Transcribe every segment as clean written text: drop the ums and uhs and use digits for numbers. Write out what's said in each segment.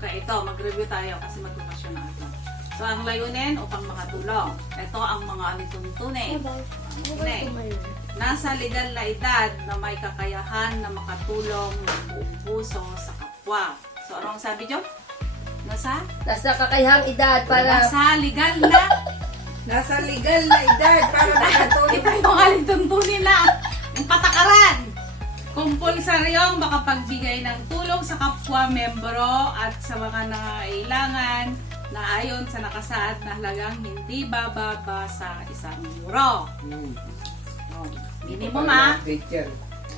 Okay, ito, mag-review tayo kasi magkakasyon na ito. So, ang layunin upang makatulong. Ito ang mga alituntunin. Nasa legal na edad na may kakayahan na makatulong ng buong puso sa kapwa. So, ano ang sabi, Jo? Nasa kakayahang edad para... Nasa legal na. Nasa legal na edad para makatulong. Ito yung alituntunin na. Yung patakaran. Kumpulsaryong makapagbigay ng tulong sa kapwa-membro at sa mga nangailangan na ayon sa nakasaad na halagang hindi bababa sa €1. Minimum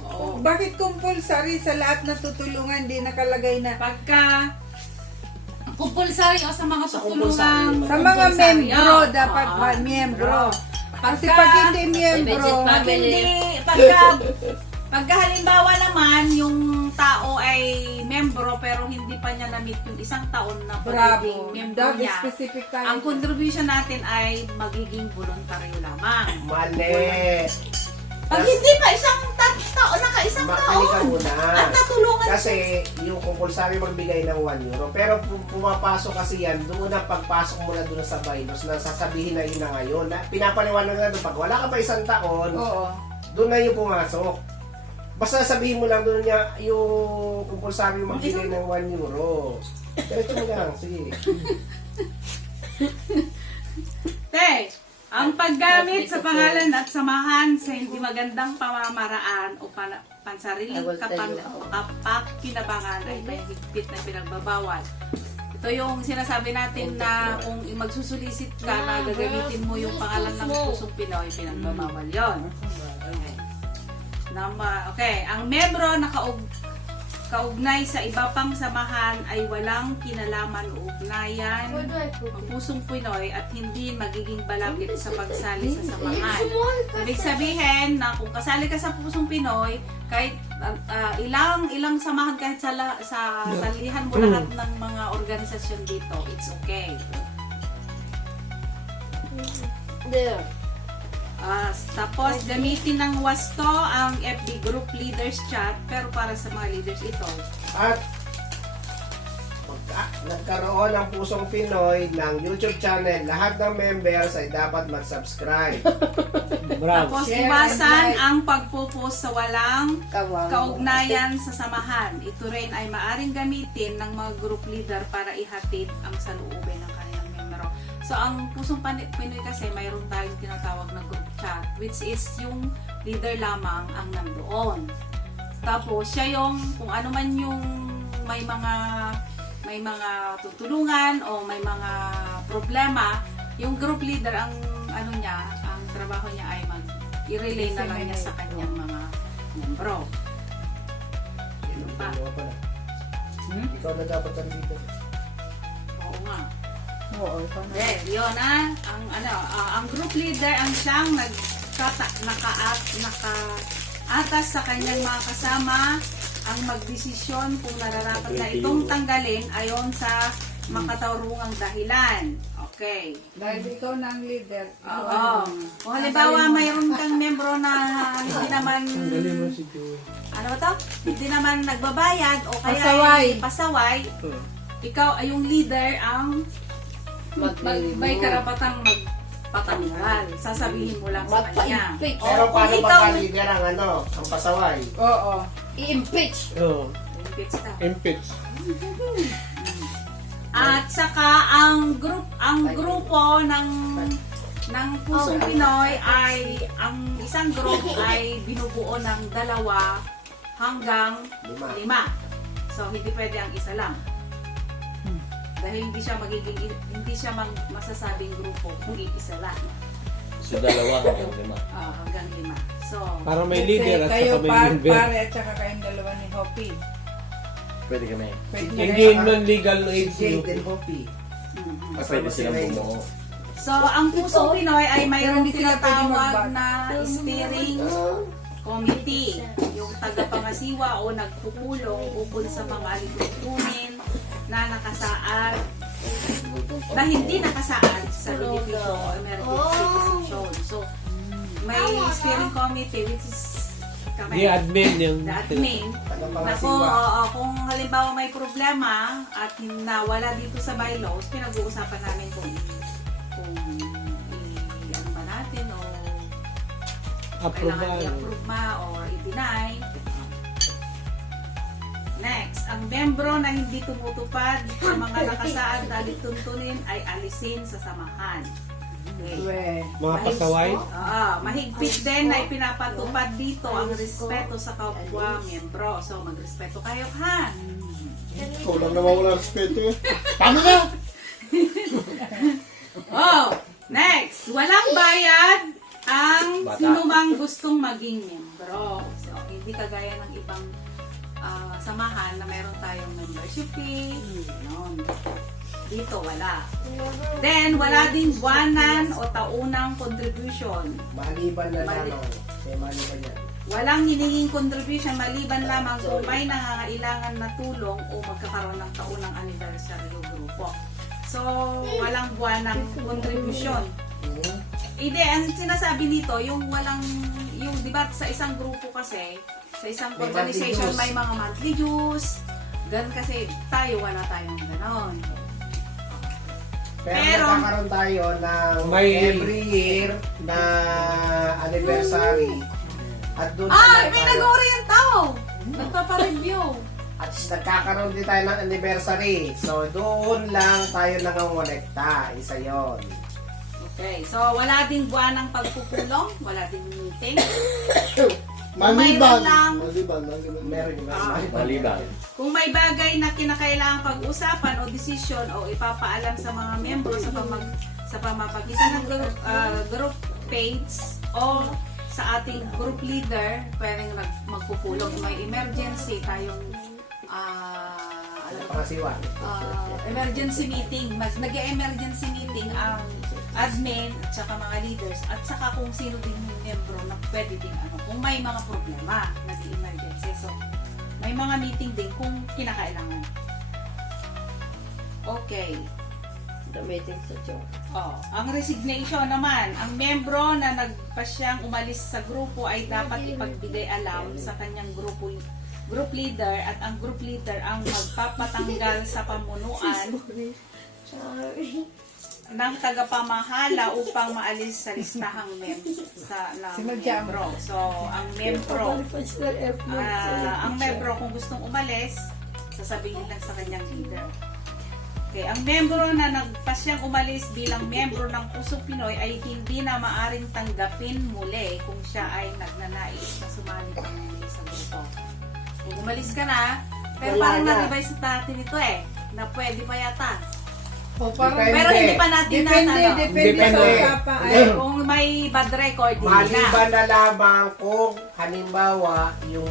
Oo. Bakit compulsory sa lahat na tutulungan di nakalagay na Pagka kumpulsary o sa mga tutulungan sa mga membro dapat miyembro. Kasi pag hindi miyembro, Pagka halimbawa naman yung tao ay membro pero hindi pa niya na-meet yung isang taon na bravo. pagiging membro Dapat niya, specific tayo. ang contribution natin ay magiging voluntaryo lamang. Mali. Pag hindi pa isang taon, naka-isang Makinig ka taon, muna. at natulungan Kasi yung compulsory magbigay ng €1. Pero pumapasok kasi yan, doon na pagpasok mo na doon sa bylaws na sasabihin na yun na ngayon. Na, pinapaliwanag na doon, pag wala ka pa isang taon, Oo. doon na yung pumasok. Basta sabihin mo lang doon niya yung compulsory magbigay ng €1. Diretso mo lang, sige. Te, ang paggamit sa pangalan at samahan sa hindi magandang pamamaraan o pansariling kapakinabangan ay may higpit na pinagbabawal. Ito yung sinasabi natin na kung magsusulisit ka na gagamitin mo yung pangalan ng Pusong Pinoy, pinagbabawal yon. Okay, ang membro na kaugnay sa iba pang samahan ay walang kinalaman o ugnayan ang Pusong Pinoy at hindi magiging balakid sa pagsali sa samahan. Ibig sabihin na kung kasali ka sa Pusong Pinoy, kahit ilang samahan, kahit salihan mo lahat ng mga organisasyon dito, it's okay. Tapos, gamitin ng wasto ang FB Group Leaders Chat, pero para sa mga leaders ito. At nagkaroon ang Pusong Pinoy ng YouTube channel, lahat ng members ay dapat mag-subscribe. Tapos, Share iwasan and like. ang pagpo-post sa walang kaugnayan sa samahan. Ito rin ay maaring gamitin ng mga group leader para ihatid ang saloobin ng kanilang membro. So, ang Pusong Pinoy kasi mayroon tayong tinatawag na group chat, which is yung leader lamang ang nandoon. Tapos, siya yung, kung ano man yung may mga tutulungan o may mga problema, yung group leader, ang trabaho niya ay i-relay na lang niya sa kanyang mga membro. Ikaw na dapat ang leader. Oo nga. Oo. Yun ang group leader ang siyang nakaatas sa kanyang mga kasama ang magdesisyon kung nararapat na itong tanggalin ayon sa makatarungang dahilan. Okay. Dahil ikaw na ang leader. Oo. Kung halimbawa mayroon kang membro na hindi naman hindi naman nagbabayad o kaya pasaway, ikaw ay yung leader ang may karapatang magpatanggal. Sasabihin mo lang sa kanya. Pero paano ba leader ang ang pasaway? Oo. I-impeach. Impeach ka. Impeach. At saka ang grupo ng Pusong Pinoy ay ang isang group ay binubuo ng 2 hanggang 5. So hindi pwede ang isa lang. Dahil hindi siya masasabing grupo kung isa lang. So, 2 hanggang 5. Hanggang 5. So, Para may leader at kayo saka may member. pare at saka kayong dalawa ni Hopi. Pwede kami. Pwede Hindi non-legal age Jade yung... and Hopi. Pwede silang bumuo. So, ang Pusong Pinoy ay mayroong Pero hindi sila pwede tinatawag mag-back. na steering committee. Yung tagapangasiwa o nagpupulong ukol sa mga alituntunin na nakasaad na hindi nakasaad sa benepisyo o emergency decision. So, may steering committee which is kami. Di admin yung... The admin. Naku, oo, kung halimbawa may problema at nawala dito sa bylaws, pinag-uusapan namin kung ano ba natin o kailangan i-approve ma or i-deny. Next, ang membro na hindi tumutupad sa mga nakasaad na alituntunin ay alisin sa samahan. Okay. Mga pasaway. Mahigpit din na ipinapatupad dito ang respeto sa kapwa membro. So, magrespeto kayo, ha? Ikaw lang naman wala respeto eh. Paano na? Next, walang bayad ang Bata. sinumang gustong maging membro. So, hindi kagaya ng ibang samahan na meron tayong membership fee. Ganon. Dito, wala. Then, wala din buwanan o taunang contribution. Maliban na lang. May maliban yan. Walang hininging contribution maliban lamang kung may nangangailangan na tulong o magkakaroon ng taunang anibersaryo grupo. So, walang buwanang contribution. Hindi, ang sinasabi nito, yung walang, yung diba sa isang grupo kasi, sa isang May organization monthly dues. may mga monthly dues. Ganun kasi tayo, wala tayong ganon. Pero nagkakaroon tayo ng May- every year na anniversary. At doon May nag-orient tao! Nagpapa-review. At nagkakaroon din tayo ng anniversary. So, doon lang tayo nangongolekta. Isa yon. Okay, so wala ding buwan ng pagpupulong, wala ding meeting. Maliban. Mayroon lang. Maliban lang. Meron yung Maliban. Kung may bagay na kinakailangang pag-usapan o desisyon o ipapaalam sa mga miyembro sa pamamagitan ng group page o sa ating group leader, pwedeng magpupulong. Kung may emergency, tayong Pangasiwa. emergency meeting. Nag-emergency meeting ang admin at saka mga leaders at saka kung sino din yung miyembro na pwede din kung may mga problema nag-emergency. So, may mga meeting din kung kinakailangan. Okay. The meeting sa Joe. Ang resignation naman, ang membro na nagpasyang umalis sa grupo ay dapat ipagbigay alam sa kanyang group leader at ang group leader ang magpapatanggal sa pamunuan ng tagapamahala upang maalis sa listahang membro. So, ang membro kung gustong umalis, sasabihin lang sa kanyang leader. Okay, ang membro na nagpasyang umalis bilang membro ng Puso Pinoy ay hindi na maaring tanggapin muli kung siya ay nagnanais na sumali pa muli sa grupo. Kung umalis ka na, pero parang na-revise natin ito na pwede pa yata. Pero hindi pa natin natanong. Depende sa usapan. Kung may bad record, hindi Maliban na. na lamang kung halimbawa yung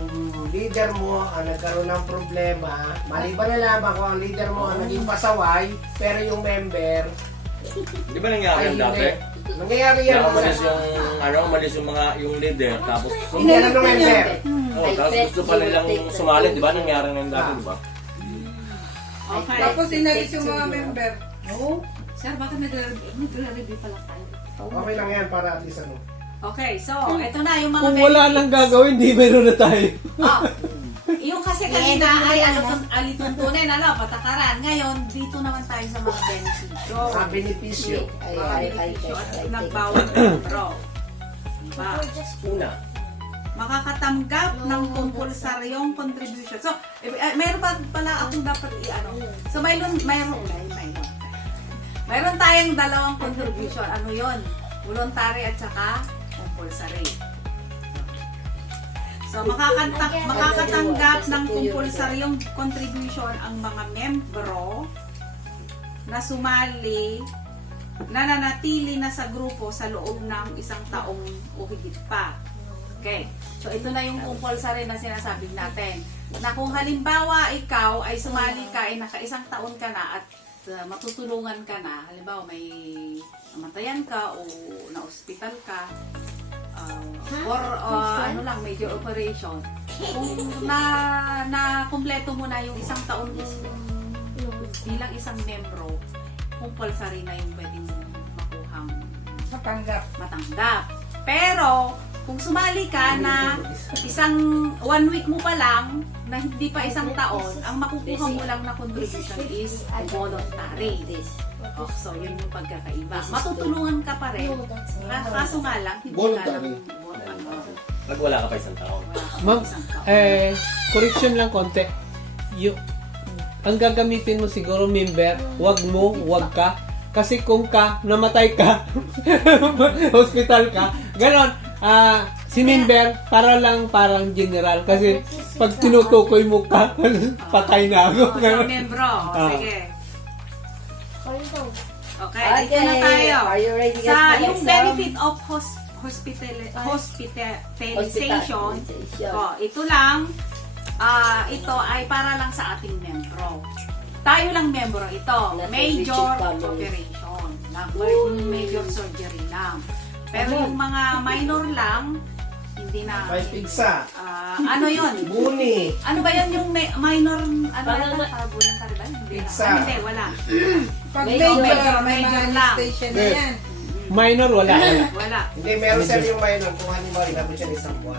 leader mo ang nagkaroon ng problema, maliban na lamang kung ang leader mo ang naging pasaway, pero yung member Di ba nangyari yung dati? Nangyayari yan. Umalis yung yung leader, tapos Hindi alam ng member. tapos gusto pa nilang sumali, di ba? Nangyari na yung dati, di ba? Okay. Tapos inalis yung mga member. Sir, baka nagre-review pa lang tayo. Okay lang yan para at least ano. Okay, so, ito na yung mga Kung wala benefits. nang gagawin, di meron na tayo. Yung kasi kanina ay alituntunin, patakaran. Ngayon, dito naman tayo sa mga benefits. So, Ang benepisyo. mga benepisyo at nagbawal membro. Diba? Una, Makakatanggap ng kompulsaryong contribution. So, mayroon pa pala akong dapat So, mayroon tayong dalawang contribution. Ano yon? Voluntary at saka compulsory. So, makakatanggap ng kompulsaryong contribution ang mga membro na sumali, nananatili na sa grupo sa loob ng isang taong o higit pa. Okay. So, ito na yung compulsory na sinasabi natin. Na kung halimbawa ikaw ay sumali ka, ay naka-isang taon ka na at matutulungan ka na, halimbawa may namatayan ka o na-hospital ka, or major operation, kung na kumpleto mo na yung isang taon bilang isang membro, compulsory na yung pwedeng makuhang Matanggap. matanggap. Pero, kung sumali ka na isang 1 week mo pa lang, na hindi pa isang taon, ang makukuha mo lang na contribution is voluntary. Oh, so, yun yung pagkakaiba. Matutulungan ka pa rin. Kaso nga lang, hindi ka Voluntary. lang Pag wala ka pa isang taon. Ma'am, correction lang konti. Ang gagamitin mo siguro member, wag mo, wag ka. Kasi kung namatay ka, hospital ka, ganon. Si member, parang general. Kasi pag tinutukoy mo ka, patay na ako. Oh, so, membro. Sige. Okay, ito na tayo. Are you ready? Sa yung benefit of hospitalization, ito lang, ito ay para lang sa ating membro. Tayo lang membro ito. Major operation. Major surgery lang. Pero yung mga minor lang, hindi na. Pigsa. Ano yun? Buni. Ano ba yun yung minor, ano yan? Voluntary ba? Hindi na. Pizza. Hindi, wala. Pag Major, major, may major mga lang. station na yan. Minor, wala. Wala. Hindi, meron sir yung minor. Kung halimbawa, inabot siya ng isang buwan.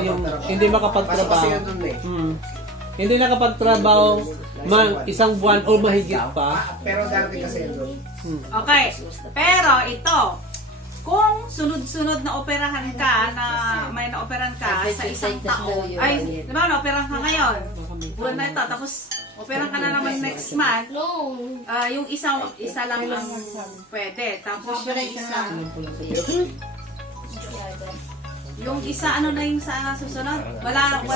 Yung hindi Pasok makapagtrabaho. kasi yun dun eh. Hindi nakapagtrabaho isang buwan o mahigit pa. Pero darating kasi yun dun. Okay. Pero ito, kung sunod-sunod na operahan ka, na may naoperahan ka sa isang taon, ay, di ba, naoperahan ka ngayon, buwan na ito, tapos operahan ka na naman next month, yung isa lang ang pwede. Tapos yung isa, ano na yung sa susunod? Wala lang.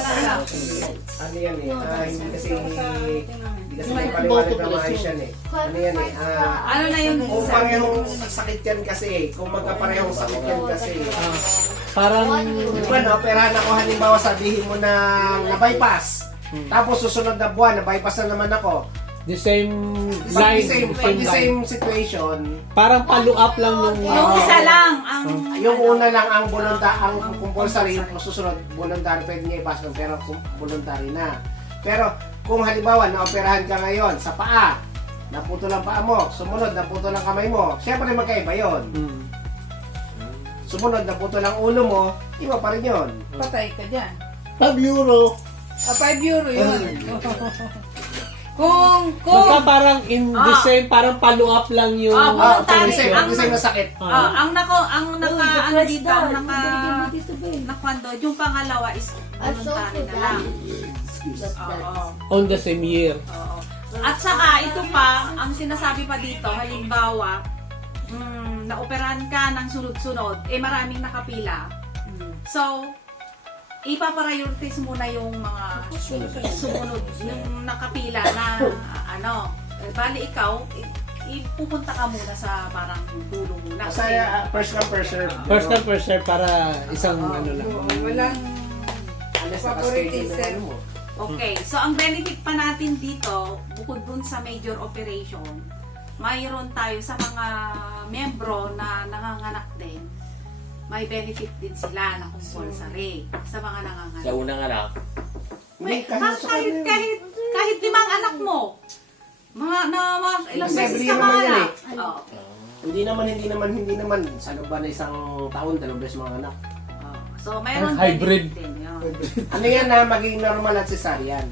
Ano yan eh? Hindi kasi may paliwanag na maayos yan eh. Ano yan eh? Ano na yung Kung isa? parehong sakit yan kasi eh. Kung magkaparehong sakit yan kasi Parang, di ba no? Operahan ako halimbawa sabihin mo na na-bypass. Tapos susunod na buwan, na-bypass na naman ako. the same Pag line. the same situation, Parang follow-up lang nung... Yung isa lang ang yung una lang ang ang compulsory, yung susunod voluntary, pwede niya ipasok pero voluntary na. Pero kung halimbawa na-operahan ka ngayon sa paa, naputol ang paa mo, sumunod naputol ang kamay mo, syempre magkaiba yun. Sumunod naputol ang ulo mo, iba pa rin yun. Patay ka dyan. €5. 5 euro yun. Basta parang in the same, parang follow-up lang yung... voluntary. Ang same na sakit. Ang naka dito, nakwando, yung pangalawa is voluntary na lang. Oo. On the same year. Oo. At saka, ito pa, ang sinasabi pa dito, halimbawa, naoperahan ka ng sunod-sunod, maraming nakapila. So, ipaprioritize muna yung mga sumunod, yung nakapila na bali ikaw, ipupunta ka muna sa parang dulo muna. Kasi first come first serve. First come, first serve para isang ano lang. Walang Unless naka-schedule na ano mo. Okay, so ang benefit pa natin dito, bukod dun sa major operation, mayroon tayo sa mga membro na nanganganak din, may benefit din sila na compulsory sa mga nanganganak. Sa unang anak, Kahit 5 anak mo, ilang Kasi beses every ka year naman yan manganak. eh. Oo. Hindi naman sa loob ba na isang taon, 2 beses mga anak. Oo. So, mayroon Hybrid. benefit din yun. Ano yan na maging normal at cesarean?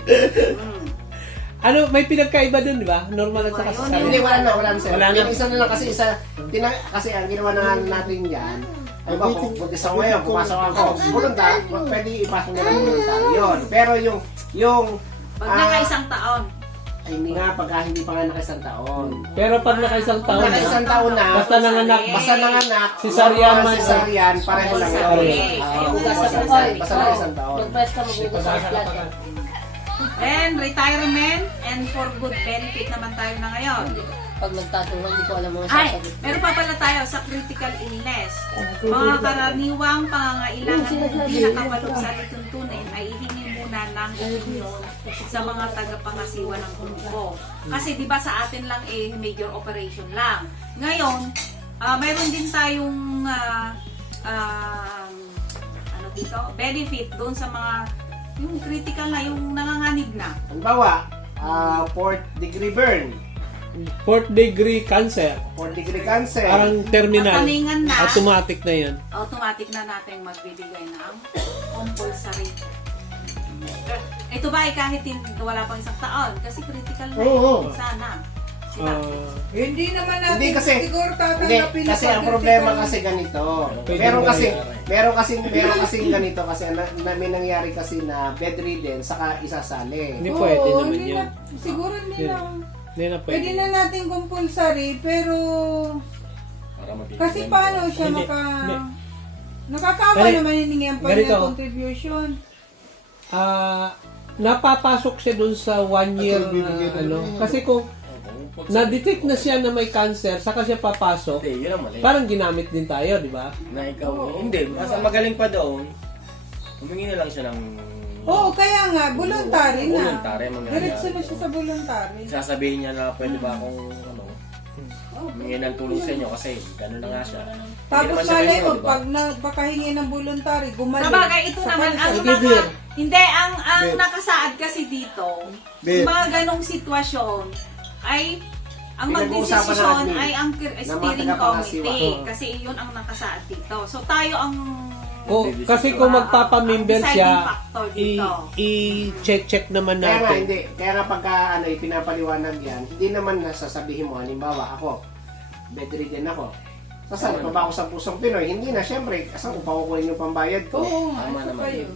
Ano, may pinagkaiba dun, di ba? Normal at saka Yun, cesarean. Hindi, wala na sir. Wala na. Yung isa na lang kasi kasi ang ginawa na natin yan, ay ba, kung isa ko ngayon, pumasok ako, voluntar, pwede ipasok na lang voluntar yun. Pero yung Pag naka-isang taon. ay hindi nga, pagka hindi pa nga naka-isang taon. Pero pag naka-isang taon na, Naka-isang taon na, basta nanganak, basta nanganak, Cesarean man. cesarean, pareho lang yun. Okay. Basta naka-isang taon. Mag-press ka, magugas sa flat. Then, retirement and for good benefit naman tayo na ngayon. Pag nagtatanong, hindi ko alam mga Ay, sasagot. meron pa pala tayo sa critical illness. Mga karaniwang pangangailangan na hindi nakapalog sa lituntunin ay ihingi muna ng opinion sa mga tagapangasiwa ng grupo. Kasi di ba sa atin lang major operation lang. Ngayon, mayroon din tayong benefit doon sa mga yung critical na, yung nanganganib na. Halimbawa, 4th degree burn. 4th degree cancer. 4th degree cancer. Parang terminal. Nataningan na. Automatic na yun. Automatic na natin magbibigay ng compulsory. Ito ba ay kahit wala pang isang taon? Kasi critical na Oo. sana. Diba? Hindi naman natin Hindi kasi- siguro Hindi, tatanggapin kasi na ang pag- problema kasi ganito. Pwede Meron mangyari. kasi ganito kasi may nangyari kasi na bedridden saka isasali. Hindi Oo, pwede naman hindi yun. na- siguro hindi Yun. na. Hindi na Pwede pwede. na natin compulsory, pero Para magiging kasi member. paano siya Hindi, hindi. Nakakawa Ganito. naman hiningihan pa Ganito. ng contribution. Napapasok siya dun sa 1 year na ano. Kasi kung na-detect na siya na may cancer, saka siya papasok, Hindi, yun ang mali. parang ginamit din tayo, di ba? Na ikaw, hindi, mas magaling pa doon, humingi na lang siya ng Oo, kaya nga, voluntary na. Voluntary, mangyayari. Diretso na siya sa voluntary. sasabihin niya na pwede ba akong humingi ng tulong sa inyo kasi gano'n na nga siya. Hindi Tapos naman siya malay ganyan, mo, di ba? pag nagpakahingi ng voluntary, gumaling. Sa bagay, ito Sa naman, ang cancer. Hindi, mga, hindi, ang Bet. nakasaad kasi dito, Bet. yung mga ganong sitwasyon, ay, ang Pinag-uusapan magdesisyon natin ay ang na steering matagapangasiwa. committee. Oo. Kasi yun ang nakasaad dito. So, tayo ang Kasi kung magpapamember ang siya, deciding factor dito. i-check naman Kaya nga, natin. hindi. Kaya nga pagka ipinapaliwanag yan, hindi naman nasasabihin mo, halimbawa ako, bedridden ako. Sasali pa ba ako sa pusong Pinoy? Hindi na, syempre, saan ko pa kukunin yung pambayad ko? Oo nga, Tama isa naman pa yun. yun.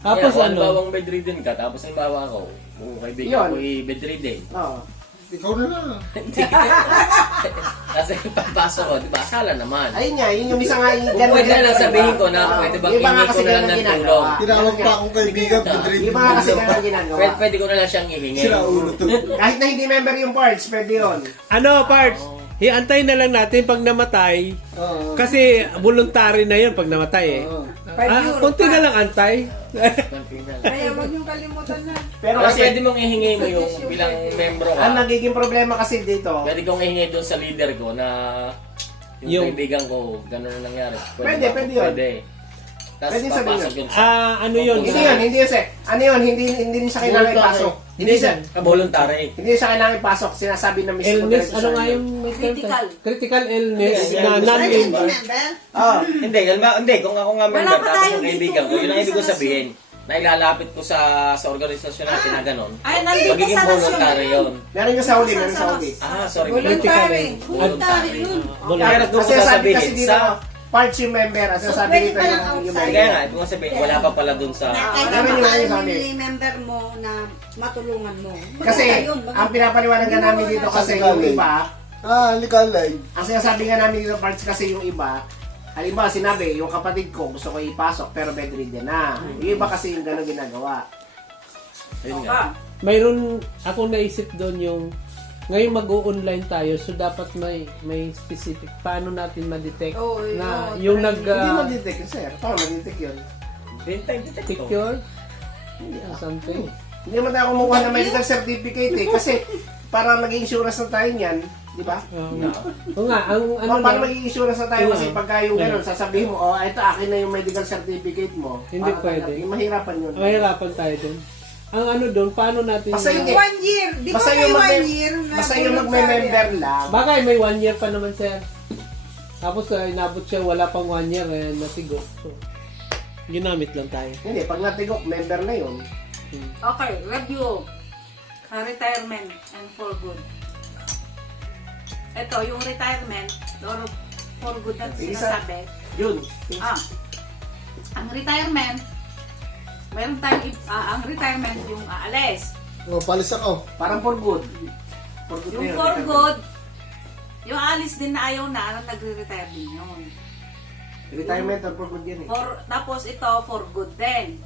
Tapos Kaya, ano, bawang bedridden ka, tapos ang bawa ko, kung kaibigan Yun. ko bedridden. Oo. Ikaw na lang. Kasi papasok ko, di ba, sala naman. Ayun nga, yun yung isa nga yung Kung pwede na lang sabihin ko na, pwede ba Iba nga hingi ko kasi na lang ganun ng ginagawa. tulong? Tinawag Ganun pa nga. akong kaibigan, Sige, bedridden. Iba nga kasi ganun ginagawa. Pwede ko na lang siyang ihingi. Sira ulo to. Kahit na hindi member yung parts, pwede yun. ano parts, iantay na lang natin pag namatay. Oo. Kasi voluntary na yun pag namatay eh. €5 Konti na lang antay. Kaya huwag niyong kalimutan na. Pero Pero kasi, pwede mong ihingi mo yung bilang membro ang ka. nagiging problema kasi dito, Pwede kong ihingi doon sa leader ko na yung Yung- kaibigan ko, gano'n ang nangyari. Pwede, ba? pwede yun. Pwede. Tapos Pwede sabihin papasok yun. yun sa Ano yun? hindi yun, hindi yun, sir. Ano yun, hindi siya kailangan ipasok. Hindi siya, voluntary. hindi siya kailangan ipasok. Sinasabi na mismo. Illness, diretso ano sa nga inyo. yung may term Critical. tayo? Critical illness Yes, na yes. non-member. Oo. Hindi, hindi. Kung ako nga member, Wala pa tapos tayo yung kaibigan dito. ko, yun ang ibig ko Sa sabihin. Na ilalapit ko sa organisasyon natin na gano'n. Ay, nandito Magiging sa voluntary nasyon. yun. Meron yung sa huli, meron sa huli. Ah, sorry. Voluntary. Voluntary yun. Kaya gusto Kasi ko sabi kasi sabihin dito, sa... parts yung member. Ang sasabi pwede dito pa lang yung outside. Kaya nga, ibig ko sabihin, wala pa pala dun sa... Kahit Alam mo yung yung mahal sa mo amin. yung member mo na matulungan mo. Kasi, Maganda yun, maganda. ang pinapaliwanag nga namin dito kasi yung iba, Legal line. ang sinasabi nga namin dito parts kasi yung iba, halimbawa sinabi, yung kapatid ko gusto ko ipasok pero bedridden na. Yung iba kasi yung gano'n ginagawa. Ayun nga. Mayroon akong naisip doon yung ngayon mag-o-online tayo so dapat may specific paano natin ma-detect Oo, na oo, yung training. Hindi mag-detect sir. Paano mag-detect yun? Detect. picture something. Hindi naman tayo kumukuha ng medical certificate eh. Kasi para mag-insurance na tayo niyan, di ba? O nga, ang ano Paano na, mag-insurance na tayo kasi pagka yung gano'n, sasabihin mo, oh, ito akin na yung medical certificate mo. Hindi Para pwede. tanggapin. Mahirapan yun. mahirapan tayo doon. Ang ano doon, paano natin Basta yung- 1 year. Di ba Basta may yung 1 year na Basta yung voluntary? magme-member lang. Baka may 1 year pa naman sir. Tapos inabot siya, wala pang 1 year, natigo. So, ginamit lang tayo. Hindi, pag natigok, member na yun. Okay, review. Retirement and for good. Ito, yung retirement, or for good na sinasabi. Yun. Ang retirement, meron tayong, ang retirement yung aalis. Palis ako. Parang for good. For good na Yung yun. for good, yung aalis din na ayaw na, nagre-retire din yun. Retirement or for good yan eh. Tapos ito, for good din.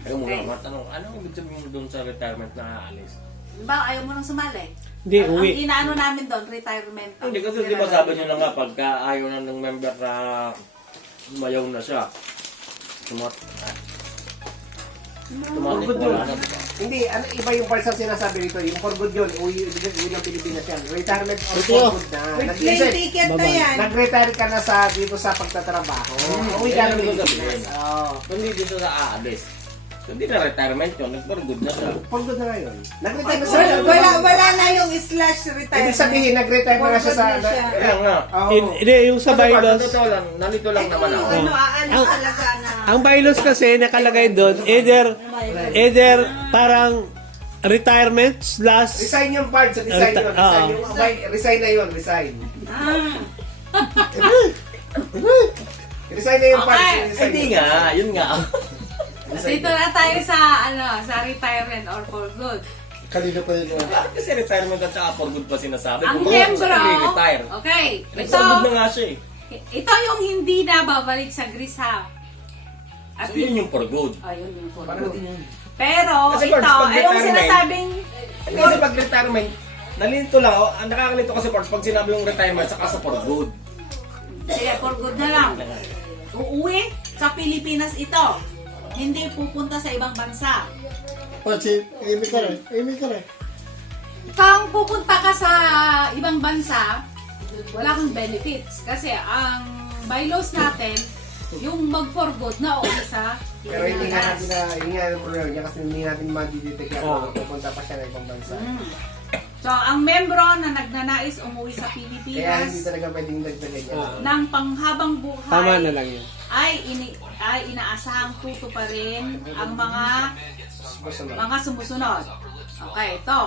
Ayaw mo Okay. nga matanong, anong ibig sabihin mo doon sa retirement na aalis? Ba, ayaw mo nang sumali. Hindi, Ang uwi. inaano namin doon, retirement. Hindi kasi di ba sabi nyo na nga, pagka ayaw na ng member na umayaw na siya, tumatik good wala yun. na, di ba? Hindi, iba yung parts ang sinasabi rito. Yung for good yun, uwi ng Pilipinas yan. Retirement or Ito. for good na. With Nag- plane ticket na Bye-bye. yan. Nag-retire ka na dito sa pagtatrabaho. Uwi ka ng Yan ang ibig Pilipinas. sabihin. Oo. Hindi dito sa aalis. Hindi na retirement yun, nag-for good na siya. For good na ngayon. Nag-retire na siya. Wala na yung slash retirement. Ibig sabihin, nag-retire na siya sa... For good na siya. Kaya nga. Oo. Hindi, yung sa Kasi Pards, bylaws, totoo lang, nalito lang naman ako. Ano, aalis talaga na. ang bylaws kasi nakalagay doon, either parang retirement slash Resign yung part. Resign yun. Resign yung... Resign na yun. Resign. Resign na yung part. Okay. Resign Hindi yun. nga, yun nga. Dito na tayo sa sa retirement or for good. Kanina pa yun. Bakit kasi retirement at saka for good pa sinasabi? Ang Kung miyembro, retire. okay, For good na nga siya eh. ito yung hindi na babalik sa Greece ha. At So yun yung for good. ayun yung for Paano good. yun? Pero Kasi ito, Pards, pag ay yung retirement, sinasabing Hindi kasi pag retirement, nalito lang ako. Ang nakakalito kasi Pards, pag sinabi yung retirement saka sa for good. sige, for good na lang. Uuwi sa Pilipinas ito. Hindi pupunta sa ibang bansa. Kasi, Amy ka rin. Amy ka rin. Kung pupunta ka sa ibang bansa, wala kang benefits. Kasi ang bylaws natin, yung mag-for good na uwi sa Pero hindi nga Pilipinas. natin na... Yun nga yung problema niya kasi hindi natin madidetect kung pupunta pa siya na ibang bansa. So, ang membro na nagnanais umuwi sa Kaya hindi Pilipinas talaga pwedeng dagdagan niya. ng panghabang tama na buhay lang yun. ay inaasahang tuto pa rin ang mga sumusunod. Okay, ito.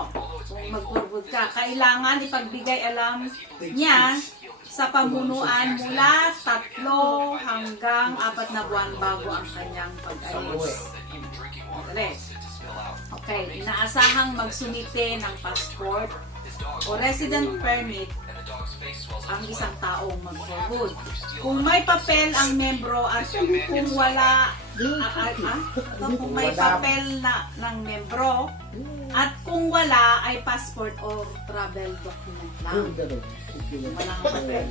Kung mag-forward ka, kailangan ipagbigay alam niya sa pamunuan mula 3 hanggang 4 na buwan bago ang kanyang pag-alis. Okay, inaasahang magsumite ng passport o resident permit ang isang taong mag-forward. Kung may papel ang membro at kung wala kung may papel na ng membro at kung wala ay passport or travel document lang. Walang papel.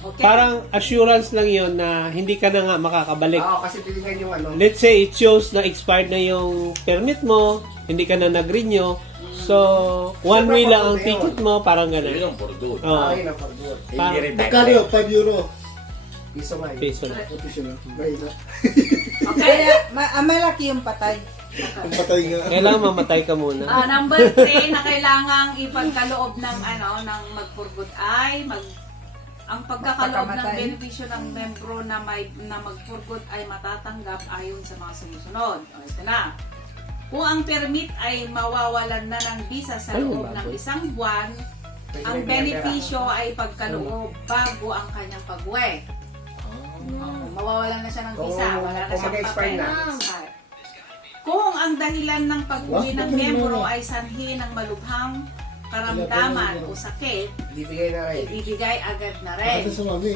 Okay. Parang assurance lang yun na hindi ka na nga makakabalik. Oo, kasi titingnan yung ano. Let's say it shows na expired na yung permit mo, hindi ka na nag-renew. So, one way lang ang ticket mo, parang Yun gano'n. yung for good. Oo. Ayun ang for good. Hindi Magkano retirement. yun? 5 euro. Piso nga yun. Peso na. Official na. Gaya na. Okay. Kaya, malaki yung patay. Ang patay nga. Kailangan mamatay ka muna. Number 3 na kailangang ipagkaloob ng ng magpurgot ay ang pagkakaloob ng Pagkamatay. benepisyo ng membro na magpurgot ay matatanggap ayon sa mga sumusunod. O, ito na. Kung ang permit ay mawawalan na ng visa sa loob ng 1 buwan, ang benepisyo ay pagkaloob bago ang kanyang pag-uwi. Mawawalan na siya ng visa, Kung- wala na kung siyang mag-expire papel. na. Expire. Kung ang dahilan ng pag-uwi ng membro ay sanhi ng malubhang karamdaman o sakit, Bibigay na rin. ibibigay agad na rin. Ito sa mami.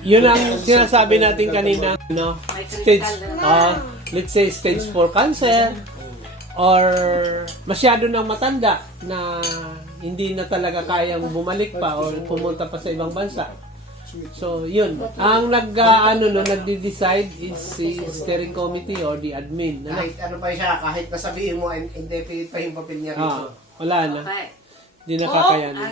Yun ang sinasabi natin kanina, no? May Stage, critical na. let's say stage 4 cancer, or masyado nang matanda na hindi na talaga kayang bumalik pa or pumunta pa sa ibang bansa. So, yun. Ang nagde-decide is si steering committee or the admin. Ano? Kahit ano pa siya, kahit nasabihin mo, indefinite pa yung papel niya dito. Wala na. Okay. Hindi na kakayanin.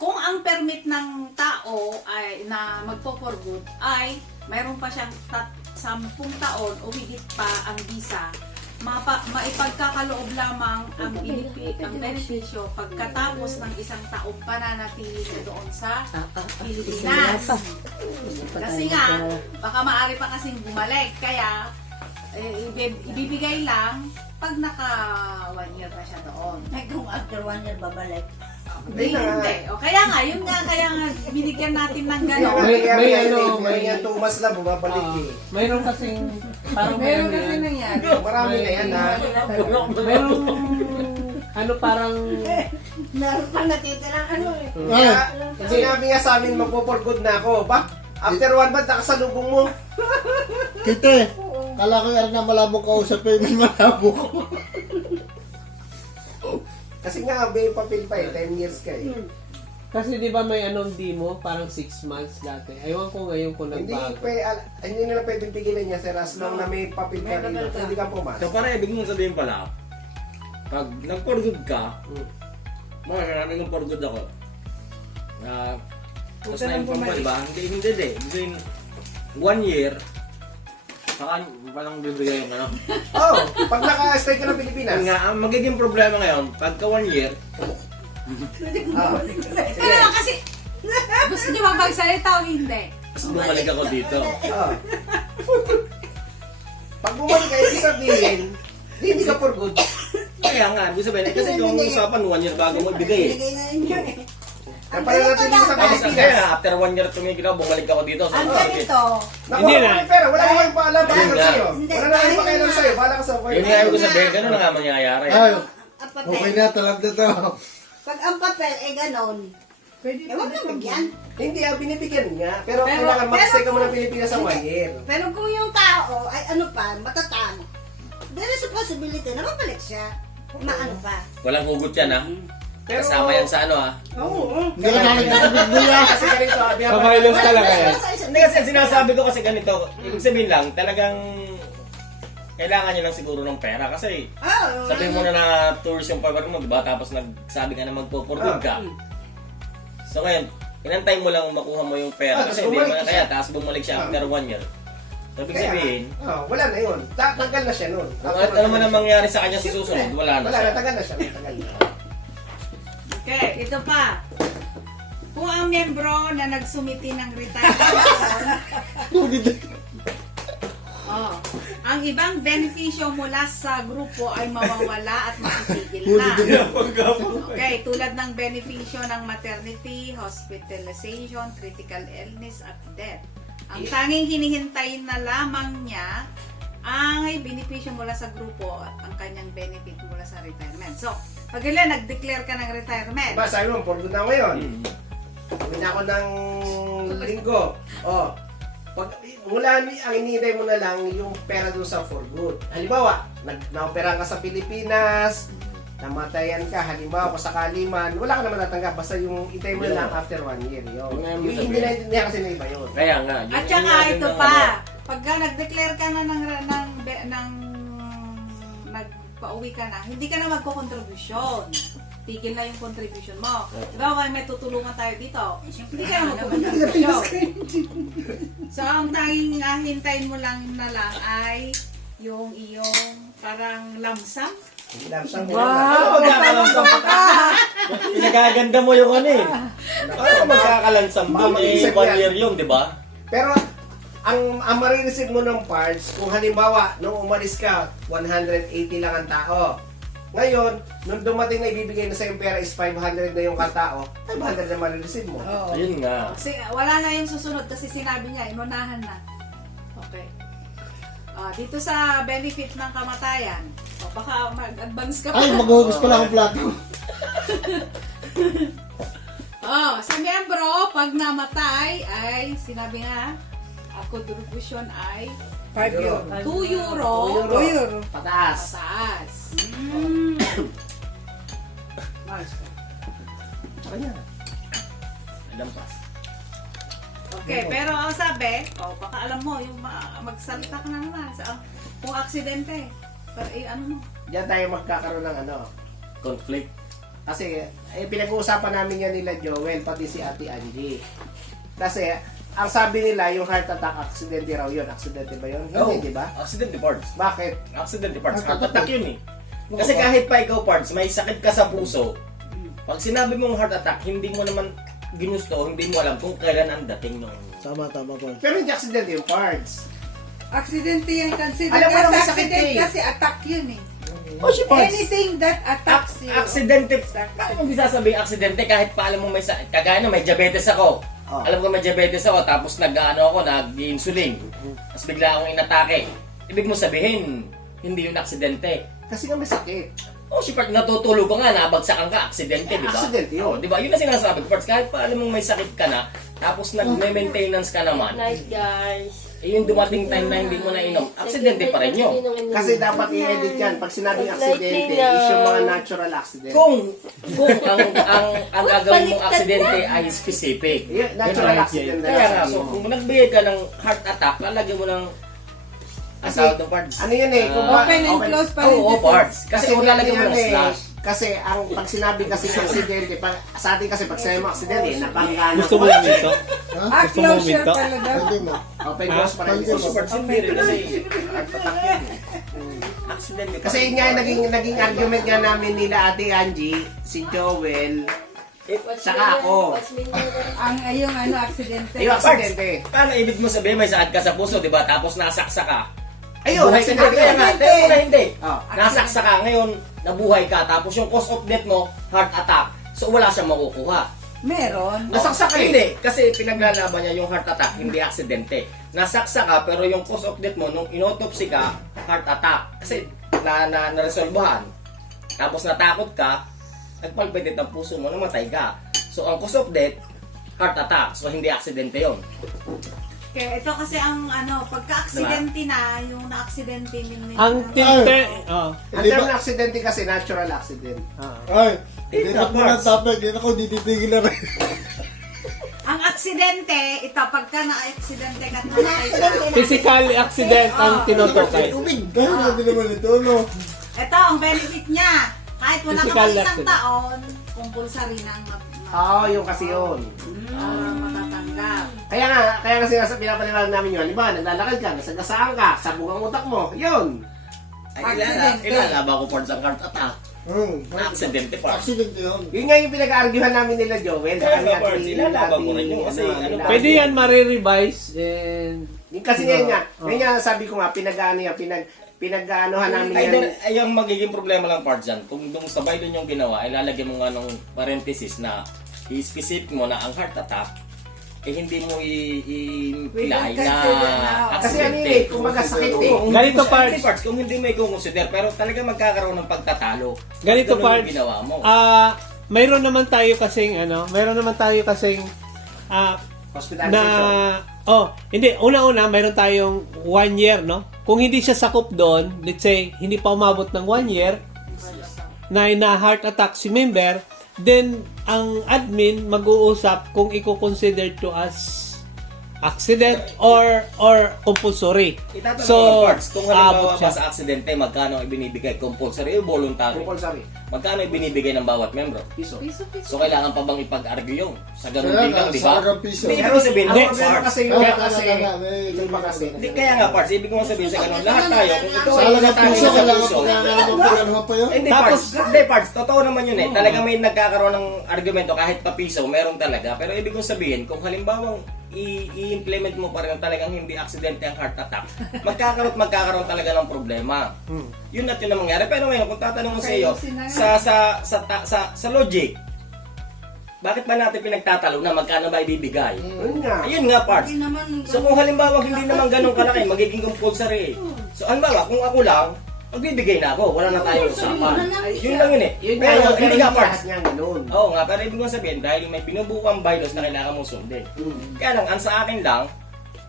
Kung ang permit ng tao ay na magpo-for good ay mayroon pa siyang 10 taon o higit pa ang visa, maipagkakaloob lamang ang benepisyo pagkatapos ng 1 taong pananatili na doon sa Pilipinas. Kasi nga, baka maaari pa kasing bumalik. Kaya, ibibigay lang pag naka 1 year na siya doon. Ay, kung after 1 year babalik. Hindi. O kaya nga, kaya nga binigyan natin ng gano'n. May yan, Thomas lang, bumabalik eh. Mayroon kasing parang Meron meron kasi yan. nangyari. Marami na yan ha. Mayroong parang Meron pa natitirang ano eh. Kaya, sinabi nga sa amin, magpo-for-good na ako. Ba? After 1 month, nakasalubong mo. Kite, kala ko yan na malabo ka usapin. May malabo ko. Kasi nga, may papel pa eh. 10 years ka eh. kasi 'di ba may anong demo parang 6 months dati. Aywan ko ngayon kung Hindi, nagbago. hindi nila pwedeng pigilan niya, sir. As long na may papel ka dito, hindi ka pumasok. So para ibig mong sabihin pala, pag nag-for good ka, mga sinabi ng for good ako, tapos na-inform ko, diba? Hindi. Between 1 year, Saka walang bibigay yung ano. Oh, pag naka-stay ka ng Pilipinas. Yun nga, ang magiging problema ngayon, pagka 1 year, Oh. Ito naman kasi, gusto niyo ba magsalita o hindi? tapos bumalik ako dito. Oh. Pag bumalik ka, ibig sabihin, hindi ka for good. Kaya nga, ibig sabihin, kasi yung usapan 1 year bago mo ibigay eh. Binigay na yun yun eh. Kaya pala natin dito sa Tapos Pilipinas. kaya after 1 year tumigil ako, bumalik ako dito. So, Ang okay. ganito, Nakuha Hindi mo na. kami pera, wala kang paalam Yun nga. sa'yo. Wala na kang pakialam sa'yo, bahala ka sa work. Yun nga ibig ko sabihin, ganun na nga mangyayari. Ay, ang papel. okay na, talab na to. Pag ang papel ay ganon, Pwede eh huwag na bigyan. Hindi, binibigyan nga. Pero Pero- kailangan mag-stay ka pero- muna ng Pilipinas sa 1 year. Pero kung yung tao ay ano pa, matatano, there is a possibility na mabalik siya. Maano pa. Walang hugot yan ha. Pero, Kasama yan sa ano ha. Oo. Hindi ka nakikita buya. Kasi ganito, Pamailos talaga yan. Hindi kasi sinasabi ko kasi ganito, ibig sabihin lang, talagang kailangan nyo lang siguro ng pera kasi Oh, sabihin mo na tourist yung paper mo, di ba? Tapos nagsabi ka na magpo-forward ka. So ngayon, inantay mo lang makuha mo yung pera kasi hindi mo na kaya, tapos bumalik siya after 1 year. So ibig sabihin, wala na yun. Tanggal na siya nun. kung ano man ang mangyari sa kanya sa susunod, wala na Wala na, siya. tagal na siya. Tagal na. Okay, ito pa. Kung ang miyembro na nagsumiti ng retirement, ang ibang benepisyo mula sa grupo ay mawawala at matitigil na. Okay, tulad ng benepisyo ng maternity, hospitalization, critical illness at death. Ang tanging hinihintay na lamang niya ay benepisyo mula sa grupo at ang kanyang benefit mula sa retirement. So, pag ilan nag-declare ka ng retirement, Diba, sabi mo, for good na ngayon. Sabi na ako ng linggo. Oh, pag mula ang inihintay mo na lang yung pera doon sa for good. Halimbawa, naoperahan ka sa Pilipinas, namatayan ka, halimbawa kung sakali man, wala ka naman natanggap, basta yung intay mo na lang after 1 year. Yun. Yung nga, Yung hindi na kasi na iba yun. Kaya nga, yung at saka natin ito ng pa, ano, pagka nag-declare ka na ng nagpa-uwi ka na, hindi ka na magko-contribution. Tigil na yung contribution mo. Diba, may tutulungan tayo dito. Hindi ka na magko-contribution. So, ang tanging hintayin mo lang na lang ay yung iyong parang lamsam. Lamsang mo Wow! na. magkakalansam ka. Pinagaganda mo yung ano eh. Ano magkakalansam doon eh, 1 year yung, di ba? Pero, ang marireceive mo ng parts, kung halimbawa, nung umalis ka, 180 lang ang tao. Ngayon, nung dumating na ibibigay na sa yung pera is 500 na yung katao, 500 na marireceive mo. Ayun nga. Kasi wala na yung susunod kasi sinabi niya, inunahan na. Okay. Dito sa benefit ng kamatayan, baka mag-advance ka pa. Ay, maghuhugis pala ang plato. Sa miyembro, pag namatay, ay sinabi nga, ang contribution ay 5 euro. 2 euro 2 euro. Pataas. pataas. Lampas. Okay, pero ang sabi, baka alam mo, yung magsalita ka na naman sa kung aksidente. Pero ano mo? Diyan tayo magkakaroon ng ano. Conflict. Kasi, pinag-uusapan namin yan nila Joel, pati si Ate Angie. Kasi, ang sabi nila, yung heart attack, aksidente raw yun. Aksidente ba yun? Hindi, di ba? Accident parts. Bakit? Accident parts. Heart attack yun eh. Kasi kahit pa ikaw parts, may sakit ka sa puso. Pag sinabi mong heart attack, hindi mo naman ginusto, hindi mo alam kung kailan ang dating nung... Tama, tama po. Pero hindi aksidente yung parts. Aksidente yan. Consider Alam mo as naman sakit accident eh. kasi attack yun eh. Oh, si Parts. Anything that attacks you. Aksidente. Bakit hindi sasabihin aksidente kahit pa alam mo may sakit? Kagaya na may diabetes ako. Oh. Alam ko may diabetes ako, tapos nag-insulin. Tapos bigla akong inatake. Ibig mo sabihin, hindi yun aksidente. Kasi nga may sakit. O, pag natutulog ka nga, nabagsakan ka, aksidente, di ba? Aksidente yun. Oh, di ba? Yun ang sinasabi ko, Parts. Kahit pa alam mong may sakit ka na, tapos nag-maintenance ka naman, Night, guys. yung dumating time na hindi mo na inom, aksidente pa rin yun. Kasi dapat i-edit yan. Pag sinabing aksidente, is yung mga natural accident. Kung ang gagawin mong aksidente ay specific. Yung natural accident na Kaya nga, sabi so mo. kung nagbigay ka ng heart attack, lalagyan mo ng Kasi, asawad ng parts. ano yun eh, kung ba, Open and close Oo, parenthesis. parts. Kasi kung lalagyan mo yan ng eh, slash. Kasi ang pag sinabi kasi ng aksidente, sa atin kasi pag sinabi mo aksidente, napangga Gusto mo lang ito? Ah, Gusto mo closure minto? talaga. Hindi mo. Open cause parenthesis. Super hindi rin kasi heart attack yun. Accident yun. Kasi yun nga yung naging argument nga namin nila Ate Angie, si Joel, saka ako. Ang yung aksidente. Yung aksidente. Paano ibig mo sabihin may sakit ka sa puso, di ba? Tapos nasaksa ka. Ayun, Buhay ka na. Kaya nga, kaya na hindi. Oh. Nasaksa ka, ngayon nabuhay ka, tapos yung cause of death mo, heart attack. So wala siyang makukuha. Meron. Nasaksak eh. Hindi, kasi pinaglalaban niya yung heart attack, hindi aksidente. Nasaksa ka, pero yung cause of death mo, nung inotopsy ka, heart attack. Kasi naresolbahan. Tapos natakot ka, nagpalpitate ang puso mo, namatay ka. So ang cause of death, heart attack. So hindi aksidente yon. Kaya ito kasi ang pagka-aksidente na, yung na-aksidente Ang tinte, Ang term na aksidente kasi natural accident. Ay, Hindi lipat mo na, ng topic. Yan ako, dititigil na rin. Ang aksidente, ito pagka na-aksidente ka at namatay ka. physical accident ang tinutukoy. Dahil natin naman ito, no? Ito ang benefit niya. Kahit wala ka Physical pang isang accident. taon, compulsory na ang Oo, yung kasi yun. matatanggap. Kaya kasi nasa pinapaliwanag namin yun. Diba, naglalakad ka, nasagasaan ka, sabog ang utak mo. Yun. Ay, ilalaba ko for sa heart attack. Aksidente pa. Accident yun. Yun nga yung pinag-arguhan namin nila Joel. Kaya Saka nga, ni Bart, Ate- ilalaban ko rin yun Ate- kasi ano, nila- Pwede yan marirevise and Yung kasi ngayon nga, ngayon nga sabi ko nga, pinag-aanohan namin Either, yan. ay yung magiging problema lang part dyan, kung nung sabay doon yung ginawa, ilalagay mo nga nung parenthesis na i-specific mo na ang heart attack, eh hindi mo i-pilay na Kasi ano yun aksidente. eh, kumbaga sakit eh. Kung Ganito, hindi mo- parts. hindi, parts, kung hindi mo i-consider, pero talaga magkakaroon ng pagtatalo. ganito Ganun parts. yung ginawa mo. Mayroon naman tayo kasing Hospitalization. hindi, una-una, mayroon tayong 1 year, no? Kung hindi siya sakop doon, let's say, hindi pa umabot ng 1 year, na heart attack si member, then, ang admin mag-uusap kung i-consider to as accident or compulsory. Itatanong So, ng parts, kung halimbawa aabot siya. pa sa aksidente, magkano ang ibinibigay? Compulsory o voluntary? Compulsory. Magkano ibinibigay ng bawat membro? Piso. So, kailangan pa bang ipag-argue yung? Sa ganun Kaya din lang, nga, di sa ba? hanggang piso. Hindi, ibig sabihin, Ang Hindi. problema parts. kasi yun Kaya kasi, may yung mga kasi. Hindi, kaya nga parts, ibig mo sabihin sa ganun, lahat tayo, kung ikaw Sa ay halagang natangi piso, sa kailangan puso, pa kailangan pa yun. hindi Tapos- parts, totoo naman yun eh. Talaga may nagkakaroon ng argumento kahit pa piso, meron talaga. Pero ibig kong sabihin, kung halimbawa i-implement mo pa rin talagang hindi aksidente ang heart attack, magkakaroon talaga ng problema. Yun at yun ang mangyari. Pero ngayon, kung tatanong mo sa iyo, sa logic, bakit ba natin pinagtatalo na magkano ba ibibigay? Yun nga. Ayun nga parts. Hindi naman So kung halimbawa hindi naman ganun kalaki, magiging compulsory. So halimbawa, kung ako lang, magbibigay na ako, wala na tayong usapan. Yun lang yun eh. Yun nga, Pero pero hindi nga parts. niya ganun. Oo nga, pero ibig kong sabihin, dahil may binubukang bylaws na kailangan mong sundin. Kaya lang, ang sa akin lang,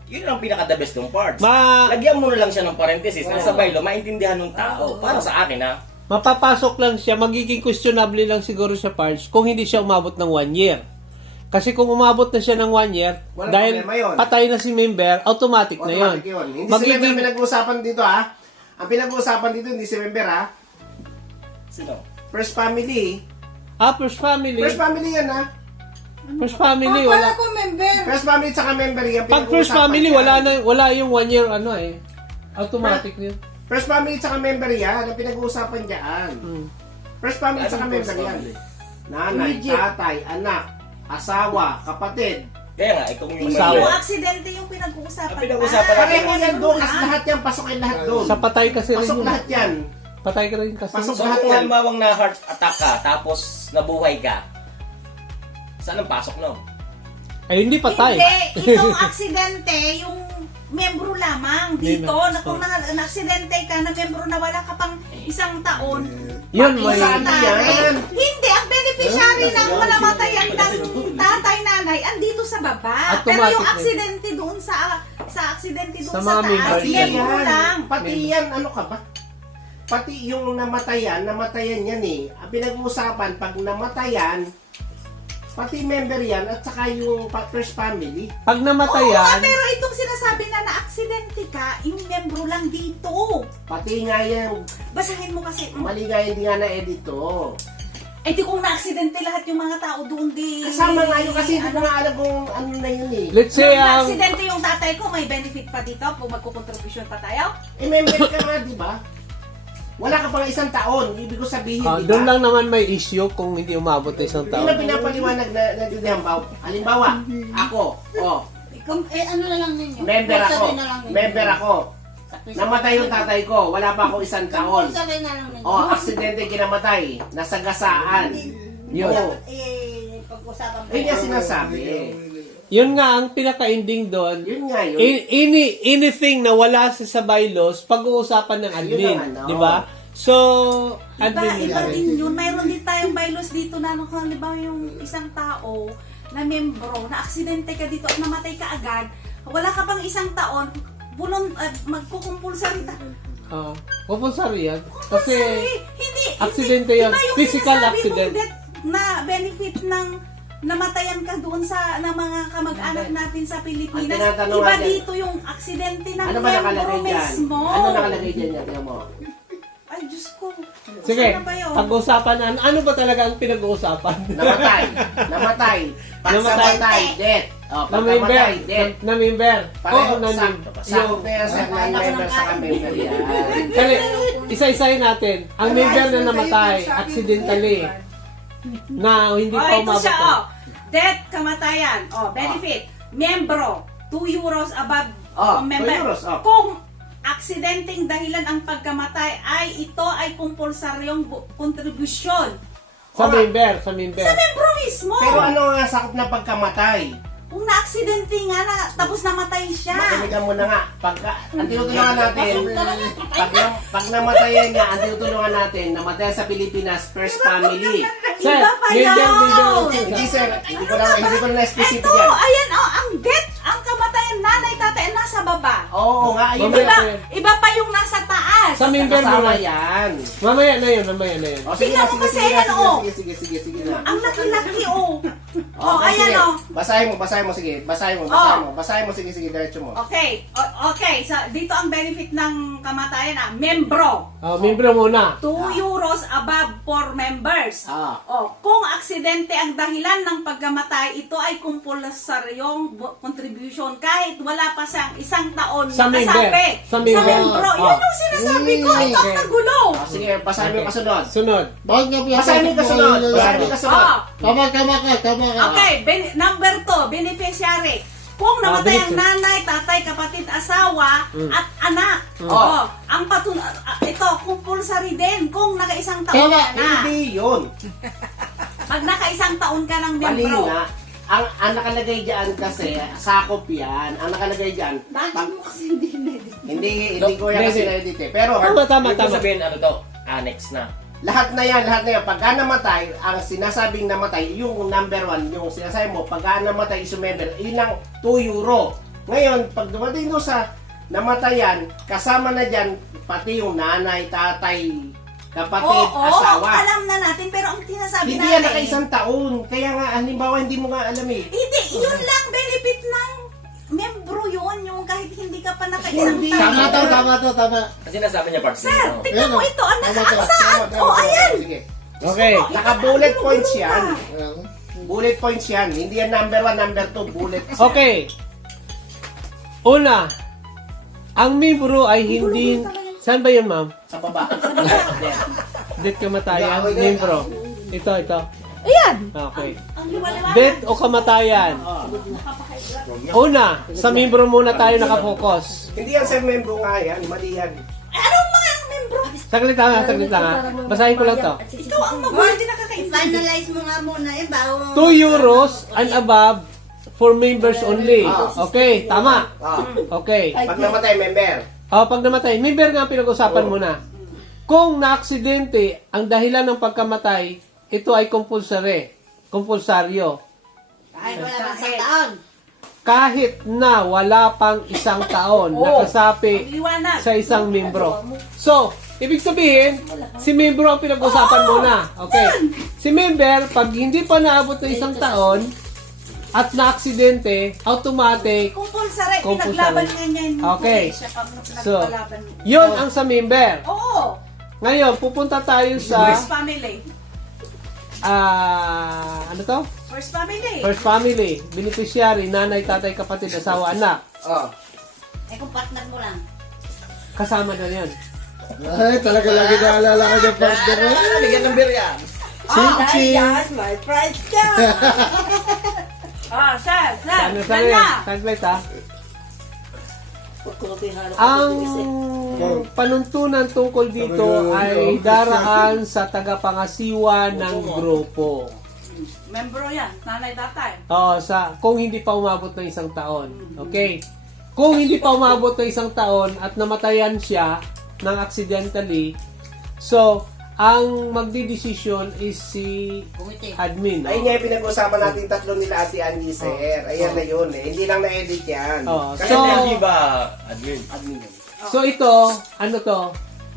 yun ang pinaka-the best ng parts. Lagyan mo na lang siya ng parenthesis na sa bylaw, maintindihan ng tao. Para sa akin ha. Mapapasok lang siya, magiging questionable lang siguro siya parts kung hindi siya umabot ng 1 year. Kasi kung umabot na siya ng 1 year, Walang dahil problema yun. patay na si member, automatic na yun. Automatic yun. Hindi si member pinag-uusapan dito ha. Ang pinag-uusapan dito hindi si member ha. Sino? First family. First family. First family yan ha. First family, Wala wala. ko member. First family tsaka member yan. Pag first family, wala yung 1 year, automatic yun. First family tsaka member yan. Ang pinag-uusapan dyan. First family tsaka Anong member first yan. family? Nanay, Legit. tatay, anak, asawa, kapatid. Kaya nga, kung yung Asawa. Yung aksidente yung pinag-uusapan. Ang pinag-uusapan natin- Pareho yan doon kasi lahat yan. Pasok yan lahat doon. Sa patay kasi rin Pasok yun. lahat yan. Patay ka rin kasi. Pasok So lahat kung yan. halimbawang na heart attack ka, tapos nabuhay ka, saan ang pasok no? Ay, hindi patay. Hindi, itong aksidente, yung membro lamang dito. Na kung na-aksidente ka, na membro na wala ka pang isang taon, Yun, may... Saan yan? hindi, ang beneficiary ng namatayan ng tatay, nanay, andito sa baba. Pero Automatic yung na. aksidente doon sa aksidente doon Sa sa, mga taas, members yan. membro lang. Pati yan, ano ka ba? Pati yung namatayan yan eh. Ang pinag-uusapan, pag namatayan, pati member yan at saka yung first family. Pag Oo, namatayan, pero itong sinasabi na na-aksidente ka, yung membro lang dito. Pati nga yan, Basahin mo kasi. mali nga hindi nga na-edit to. Eh di kung na-aksidente lahat yung mga tao doon di... Kasama nga yun kasi hindi ko nga alam kung ano na yun eh. Let's say, Nung na-aksidente yung tatay ko, may benefit pa dito kung magkukontribusyon pa tayo? Eh, member ka nga, di ba? Wala ka pang isang taon. Ibig ko sabihin, di doon ba? lang naman may issue kung hindi umabot na isang Hindi na taon. pinapaliwanag na nagdidembaw. Halimbawa, ako, Ano na lang ninyo? member ako. Compulsory na lang ninyo. Member ako. Namatay yung tatay ko. Wala pa ako isang taon. Compulsory na lang ninyo. Aksidente kinamatay. Nasagasaan. Yun. Oo. Pag-usapan pa. Yun yung sinasabi. Yun nga ang pinaka-ending doon. Yun nga yun. Anything na wala sa bylaws, pag-uusapan ng admin, Yun ang ano. di ba? So, Iba admin din yun. yun. Mayroon din tayong bylaws dito na kung halimbawa yung isang tao na membro, na aksidente ka dito at namatay ka agad, wala ka pang isang taon, magkukumpulsari ta. Compulsory yan. Kasi, Hindi, aksidente yan. iba yung Physical sinasabi accident. mong death na benefit ng namatayan ka doon sa ng mga kamag-anak natin sa Pilipinas. Ang tinatanong Iba natin, dito yung aksidente ng Ano ba nakalagay membro dyan? mismo. Ano nakalagay dyan niya? Tingnan mo. Ay, Diyos ko. sige, Sana ba yun? pag-uusapan na, ano ba talaga ang pinag-uusapan? Namatay. Namatay. Pagsamatay. Death. Na member. Pagkamatay. Death. Na member. Pareho na sa member. sakop na yan sa non-member sa member yan. Kali, isa-isahin natin. Ang member na namatay, accidentally, na hindi pa ito umabot. siya, death, kamatayan. Benefit. Membro, 2 euros above member. 2 euros, Kung aksidenteng dahilan ang pagkamatay ay ito ay kumpulsaryong kontribusyon. Sa member, sa member. Sa membro mismo. Pero ano nga sakop na pagkamatay? Kung na-aksidente nga na, tapos namatay siya. Makinigan mo na nga. Ang tinutulungan natin, pag namatayan niya, ang tinutulungan natin, namatay sa Pilipinas, first family. Sir, Iba pa member, yun. member. Hindi sir, hindi ko na specific Ito, yan. ayan, ang death, ang kamatayan, nanay, tatay, nasa baba. Oo nga, ayun Mamaya. na. Iba pa yung nasa taas. Sa member mo Kasama na. yan. Mamaya na yun, mamaya na yun. Sige Tingnan mo kasi yan, sige na. Ang laki-laki, Okay, ayan, sige. Basahin mo, sige. Basahin mo, sige, diretso mo. Okay, okay. So, dito ang benefit ng kamatayan, membro. Member muna. 2 euros above for members. Kung aksidente ang dahilan ng pagkamatay, ito ay kumpulsaryong contribution kahit wala pa siyang isang taon Sa member. nakasabi. Sa member. membro. Yun ang sinasabi ko. Ito ang nagulo. Sige, basahin mo yung kasunod. Sunod. Bakit nga Basahin mo yung kasunod. Basahin mo yung kasunod. Tama ka. Okay, number 2, beneficiary. Kung namatay ang beneficiary. nanay, tatay, kapatid, asawa, at anak. Ang ito, compulsory din kung nakaisang taon Tama, ka na. Hindi yun. Pag nakaisang taon ka ng Mali membro. na. Ang nakalagay dyan kasi, sakop yan. Ang nakalagay dyan, Bakit mo kasi hindi na-edit? hindi ko yan kasi Hindi. na-edit eh. Pero, Tama. Ibig sabihin, ano to? Annex na. lahat na yan. Pagka namatay, ang sinasabing namatay, yung number 1, yung sinasabi mo, pagka namatay is member, yun ang 2 euro. Ngayon, pag dumating doon sa namatayan, kasama na dyan, pati yung nanay, tatay, kapatid, Oo, asawa. alam na natin, pero ang tinasabi Hindi natin, yan nakaisang taon. Kaya nga, halimbawa, hindi mo nga alam eh. hindi, yun lang benefit ng membro yun, yung kahit hindi ka pa nakaisang Hindi. taon. Tama. Kasi nasabi niya part Sir, no? tignan mo Ayan, ito, tama, saan? Ayan. Sige. Okay. Naka-bullet points yan. Bullet points yan. Hindi yan number 1, number 2, bullet. Okay. Una, ang membro ay hindi... Saan ba yun, ma'am? Sa baba. Death kamatayan, membro. Ito. Ayan. Okay. Ang liwaliwanag. Death o kamatayan? Una, sa membro muna tayo nakafocus. Hindi yan sir membro nga yan. Mali yan. Anong mga membro? Saglit lang ha. Basahin ko lang to. Ito ang mabuhay, hindi nakakaintindi. Finalize mo nga muna yun bago... 2 euros and above for members only. Okay, tama. Okay. Pag namatay, member. Pag namatay, member nga ang pinag-usapan muna. Kung na-aksidente, ang dahilan ng pagkamatay, ito ay compulsaryo. Kahit wala kang sa taon. Kahit na wala pang isang taon nakasapi Ang liwanag. sa isang membro. So, ibig sabihin, si membro ang pinag-usapan muna. Okay. Si member, pag hindi pa naabot ng isang taon at na-aksidente, automatic, Compulsory. Compulsory. Pinaglaban nga niya yung Okay. siya pag So, nagpalaban. yon ang sa member. Oo. Ngayon, pupunta tayo sa First family. ano to? First family. First family, beneficiary, nanay, tatay, kapatid, asawa, anak. Oh. Eh kung partner mo lang. Kasama na yan. Ay, talaga lagi naalala ko ng partner mo. Bigyan ng beer yan. Ching-ching. my price ka. Sir. Ano sa Ganda. Saglit ha. Ang panuntunan tungkol dito ay daraan sa tagapangasiwa ng grupo. Membro yan. Nanay, tatay. Kung hindi pa umabot ng isang taon. Okay? Kung hindi pa umabot ng isang taon at namatayan siya ng accidentally, so, ang magdidesisyon is si admin. Ayun nga yung pinag-usapan natin tatlo nila Ate Angie, sir. Ayan na yun eh. Hindi lang na-edit yan. Kasi hindi ba, admin? Admin yan. So ito, ano to,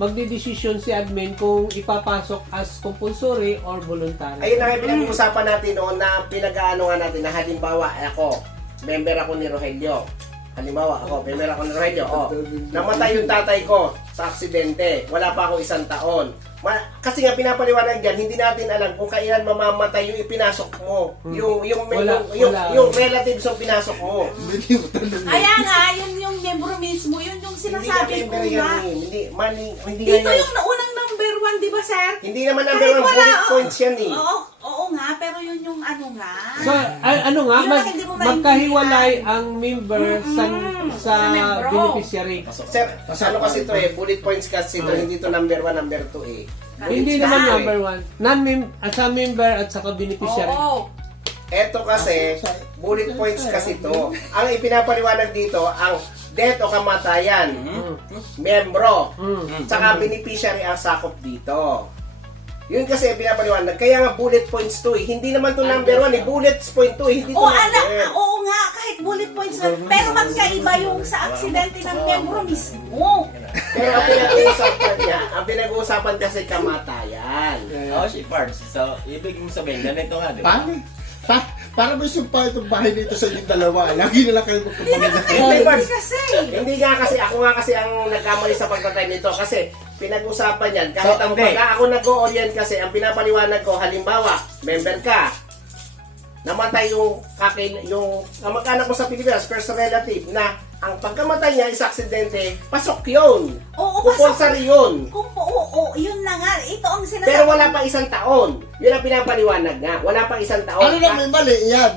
magdidesisyon si admin kung ipapasok as compulsory or voluntary. Ayun na nga yung pinag-uusapan natin noon na pinag-ano nga natin na halimbawa ako, member ako ni Rogelio. Halimbawa ako, member ako ni Rogelio. Namatay yung tatay ko sa aksidente. Wala pa ako 1 taon. Kasi nga pinapaliwanag dyan, hindi natin alam kung kailan mamamatay yung ipinasok mo. Yung relatives ang pinasok mo. Ayan nga, yun yung membro mismo. Yun yung sinasabi ko Hindi nga. hindi Dito nga yung unang number 1, di ba, sir? Hindi naman number 1 bullet points yan eh. Oo nga, pero yun yung ano nga. So, ano nga, Yun lang hindi mo magkahiwalay ang member sa Sa membro. beneficiary. Sir, ano kasi ito eh, bullet points kasi ito, hindi to number 1, number 2 eh. Hindi naman number 1. Sa member at saka beneficiary. Oo. Eto kasi, bullet points kasi to. Ang ipinapaliwanag dito, ang death o kamatayan, membro, tsaka beneficiary ang sakop dito. Yun kasi pinapaliwanag. Kaya nga bullet points to eh. Hindi naman to number 1 eh. Bullets point to eh. Hindi to number. Oo nga, kahit bullet points lang. Pero magkaiba yung sa aksidente ng membro mismo. Pero ang pinag-uusapan kasi kamatayan. Si Pards. So, ibig mong sabihin, ganito nga, di ba? Para may sumpa itong bahay nito sa inyong dalawa. Lagi na lang kayo magkapangit. Hindi kasi. Hindi nga kasi, ako nga kasi ang nagkamali sa pagtatay nito kasi pinag-usapan yan. Kahit ang hindi. pagka ako nag-o-orient kasi, ang pinapaliwanag ko, halimbawa, member ka, namatay yung kamag-anak mo sa Pilipinas, first relative, na ang pagkamatay niya is aksidente, pasok yun. Oo, Compulsory yun. Oo, yun na nga. Ito ang sinasabi. Pero wala pa 1 taon. Yun ang pinapaliwanag nga. Wala pa 1 taon. Ano na may mali yan?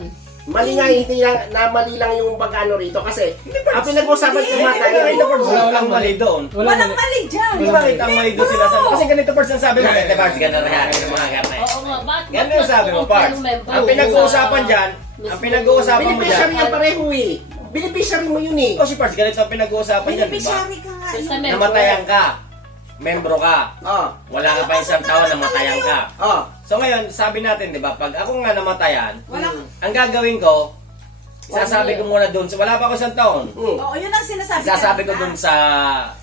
Mali nga, hindi lang, mali lang yung pag-ano rito kasi ang pinag-usapan Hindi, kamatayan. Walang mali doon. Walang mali dyan. Di ba kita ang mali doon sila sa... Kasi ganito Pards ang sabi mo. Di Pards, ganito na yung mga gamay. Oo nga, Ganito yung sabi mo, Pards. Ang pinag-uusapan dyan, ang pinag-uusapan mo dyan... Beneficiary yan pareho eh. Beneficiary mo yun eh. O si Pards, ganito ang pinag-uusapan dyan, di ba? Beneficiary ka nga. Basta yun. member. Namatayan ka. Membro ka. Wala ka pa 1 taon, namatayan ka. So ngayon, sabi natin, di ba, pag ako nga namatayan, ang gagawin ko, sasabi ko muna doon, wala pa ako 1 taon. Oo, yun ang sinasabi. Sasabi ko doon sa...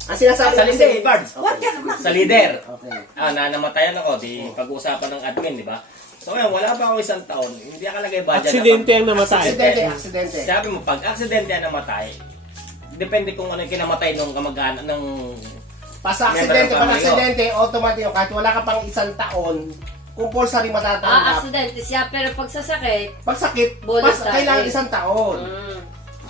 Ang sinasabi Sa kasi, leader, Pards. What ka naman? Sa leader. Okay. Namatayan ako, di pag-uusapan ng admin, di ba? So ngayon, wala pa ako 1 taon, hindi nakalagay budget. Aksidente ang namatay. Aksidente. Sabi mo, pag aksidente ang namatay, depende kung ano yung kinamatay nung kamag-anak ng... Aksidente, automatic, kahit wala ka pang 1 taon, compulsory matatanggap. Aksidente siya, pero pag sasakit, Pag sakit, kailangan 1 taon.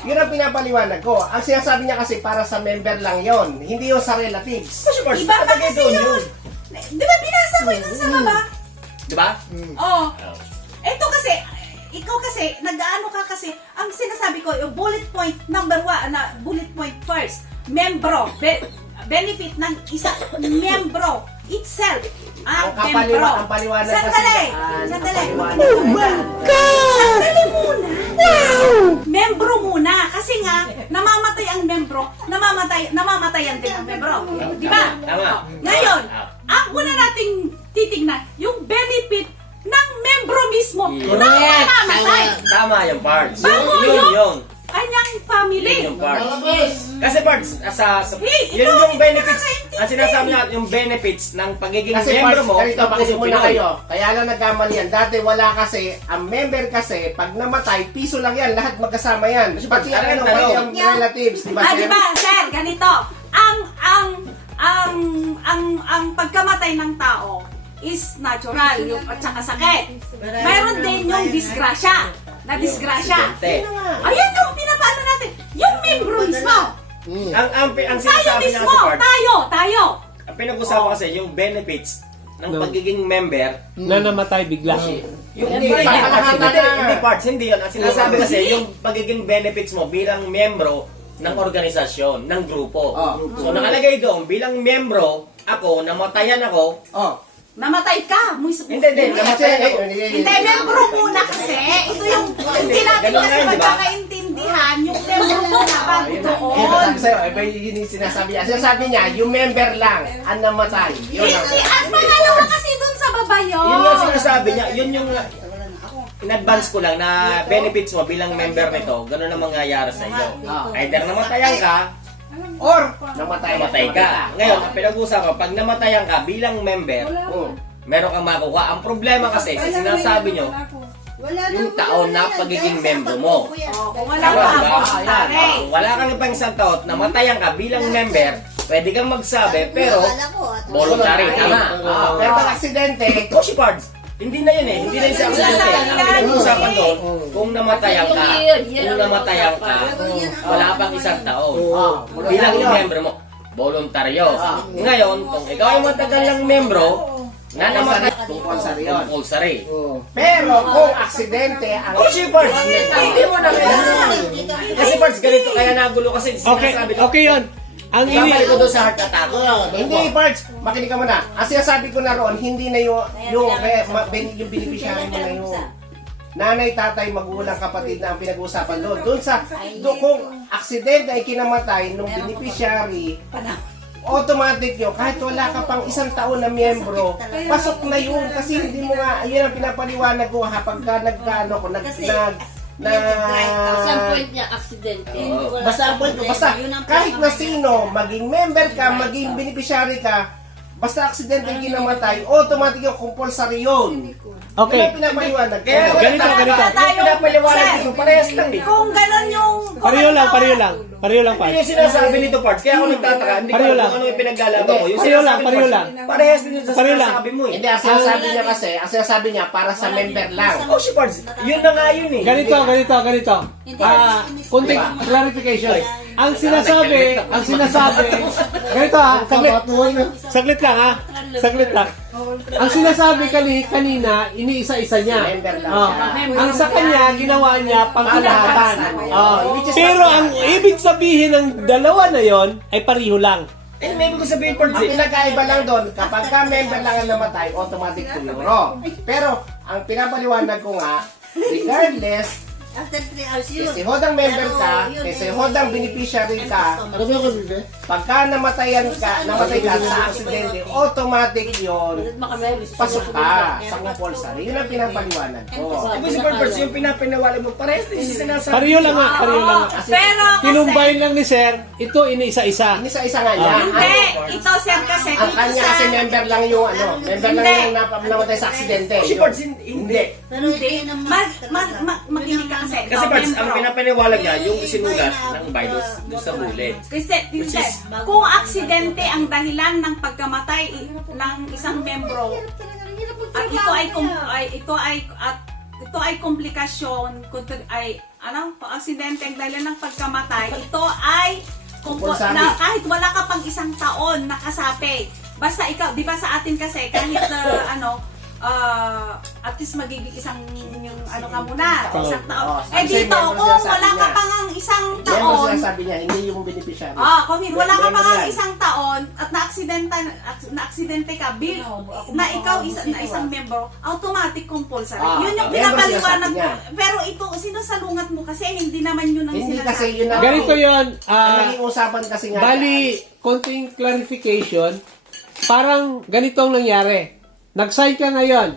Yun ang pinapaliwanag ko. Ang sinasabi niya kasi para sa member lang yon, hindi yung sa relatives. Iba pa kasi yun. Di ba binasa ko yun sa baba? Di ba? Oo. Ito kasi, ikaw kasi, nag-ano ka kasi, ang sinasabi ko, yung bullet point number 1, bullet point first, membro, benefit ng isa, membro itself. Ang paliwanag Sandali! kasi Sandali! Oh my God! Sandali muna! Membro muna! Kasi nga, namamatay ang membro, namamatayan din ang membro. Di ba? Tama. Ngayon, ang una nating titignan, yung benefit ng membro mismo na namamatay. Tama yung Pards. Bago Yun. kanyang family. Yun yung Pards. Kasi Pards, Hey, yun ikaw, yung hindi benefits, ka nakaintindi. ang sinasabi natin, yung benefits ng pagiging Kasi member mo, ganito, pakisimula Pinoy. kayo. Kaya lang nagkamali yan. Dati wala kasi, ang member kasi, pag namatay, piso lang yan. Lahat magkasama yan. Pati parang pati tanong. ang relatives, di ba, Ah, sir? di ba, sir, ganito. Ang pagkamatay ng tao is natural, yung at saka sakit. Mayroon din yung disgrasya. Na disgrasya. Aksidente. Ayan yung pinapaano natin. Yung membro mismo. Ang Tayo sinasabi niya mismo. si Pards, Tayo. ang pinag-usapan kasi yung benefits ng pagiging member, Na namatay bigla. yung Hindi, hindi, kalahatan na. hindi Pards, hindi yun. Ang sinasabi kasi yung pagiging benefits mo bilang membro ng organisasyon, ng grupo. So nakalagay doon, bilang membro, ako, namatayan ako, Namatay ka. hindi, namatayan ako. Hindi, membro muna kasi. Ito yung, hindi natin Ganun kasi nga yun, di ba? magkakaintindihan. Yung membro muna bago Kaya doon. sabi sa'yo, iba yun yung sinasabi niya. Sinasabi niya, yung member lang ang namatay. Yun ang... Hindi, ang pangalawa kasi dun sa baba yun. Yun nga sinasabi niya, yun yung in advance ko lang na benefits mo bilang member nito, ganun ang mangyayari sa iyo. Either namatayan ka, Or, namatay ka. Ngayon, ang pinag-uusapan, pag namatayan ka bilang member, meron kang makuha. Ang problema kasi, sa sinasabi nyo, yung taon na pagiging membro mo. Kung wala Diba? ka, Kung wala kang ibang isang taon, namatayan ka bilang member, pwede kang magsabi, pero voluntary, tama. Pero pag aksidente, Coach Pards, hindi na yun eh. Hindi na yun sa aksidente. Ang pinag-uusapan doon, kung namatayan ka, wala pang isang taon. Bilang membro mo, voluntaryo. Ngayon, kung ikaw ay matagal ng membro, na namatay, compulsory. pero kung aksidente ang... Coach Pards, hindi mo na kailangan. Kasi Pards, ganito, kaya nagulo kasi Okay, sinasabi ko. okay yun. Ang Babalik ko doon sa heart attack. Hindi, Pards, makinig ka muna. Ang sinasabi ko na roon, hindi na yung beneficiary mo na yung nanay, tatay, magulang, kapatid na ang pinag-uusapan doon. Doon kung aksidente ay kinamatay ng beneficiary, automatic yun. Kahit wala ka pang isang taon na miyembro, pasok na yun. Kasi hindi mo nga, yun ang pinapaliwanag ko ha, pagka Isang point niya, aksidente. basta ang point ko, basta kahit na sino, maging member ka, maging beneficiary ka, basta aksidente yung kinamatay, automatic yung compulsory yun. Okay. Yun ang pinapaliwanag ko. Kaya Ganito. Yung pinapaliwanag ko, parehas lang eh. Kung ganon yung... Pareho lang. Pareho lang, Hindi Pards. yung sinasabi nito, Pards. Kaya ako nagtataka, hindi ko Pareho alam lang. kung ano yung pinaglalaban mo. Yung Pareho lang, sinasabi ni pareho Pards, lang. Parehas din yung sa Pareho lang. sinasabi mo eh. Hindi, ang sinasabi niya kasi, ang sinasabi niya, para sa member lang. Oh, si Pards, yun na nga yun eh. Ganito. Kunting clarification. Ang sinasabi, ganito saglit lang. Ang sinasabi kanina, iniisa-isa niya. Member lang Oh. siya. Ang sa kanya, ginawa niya pangkalahatan. Oh. Which is- Pero ang ibig sabihin ng dalawa na yon ay pareho lang. Eh, maybe ko sabihin, Pards Ang eh. pinagkaiba lang doon, kapag ka member lang ang namatay, automatic 2 euro. Pero, ang pinapaliwanag ko nga, regardless, After 3 hours yun. kasi hodang member ka, kasi hodang beneficiary ka, Ano ba yung kabibigay? pagka namatay ka sa aksidente, automatic yon pasok ka sa compulsory. Yun ang pinapaliwanag ko. Ibig si Pards, yung pinapaniwala mo, parehas din yung sinasabi. Pareho lang nga. Pero kasi... Kinumbine lang ni Sir, ito iniisa-isa. Isa-isa nga niya. Hindi. Ito, sir, kasi Ang dito kanya sa... kasi member lang yung member lang Hindi. yung namatay sa aksidente. Si Pards, hindi. Pero hindi naman. Makinig ka kasi. Kasi Pards, ang pinapaniwala niya, yung sinulat ng Bibles doon sa bullet. Kasi, kung aksidente ang dahilan ng pagkamatay ng isang membro, at ito ay komplikasyon, kung aksidente ang dahilan ng pagkamatay, ito ay kahit wala ka pang isang taon nakasapi. Basta ikaw, di ba sa atin kasi kahit at least magiging isang ka muna, isang taon. Dito, kung wala ka pang isang Yan ang taon, sinasabi niya, hindi yung beneficiary. kung wala ka pa Member yan. isang taon at na-aksidente ka, na ikaw isang member, automatic compulsory. Yun yung member pinapaliwanag sinasabi mo. niya. Pero ito, sinasalungat mo kasi hindi naman yun ang Hindi sinasabi. kasi yun ang... Ganito yon. Ang naging usapan kasi nga. Bali, konting clarification. Parang ganitong nangyari. Nag-sign ka ngayon.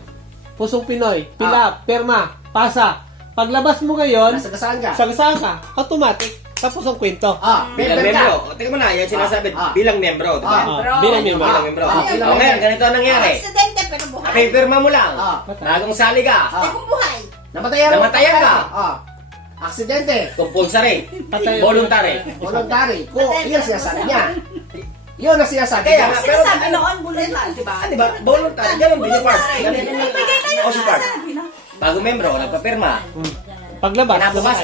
Pusong Pinoy. Pila, perma, pasa. Paglabas mo ngayon, Nasagasaan ka. sagasaan ka. Automatic. Tapos ang kwento. Bilang Member ka. membro. O, tingnan mo na, yan sinasabi, bilang membro, di ba? Bilang membro. Bilang membro. bilang O ngayon, member. ganito ang nangyari. Aksidente pero buhay. Pakipirma mo lang. Patay. Bagong sali ka. Ay, kung buhay. Namatayan ka. Aksidente. Compulsory. Patay. Voluntary. Voluntary. Kung iyan sinasabi niya. Yun ang sinasabi Kaya ko. nga, Kasi sabi noon, voluntary, di ba? Di ba? Voluntary. Ganun din yung parts. Ganun din yung OC part. Bago membro, nagpapirma. Paglabas.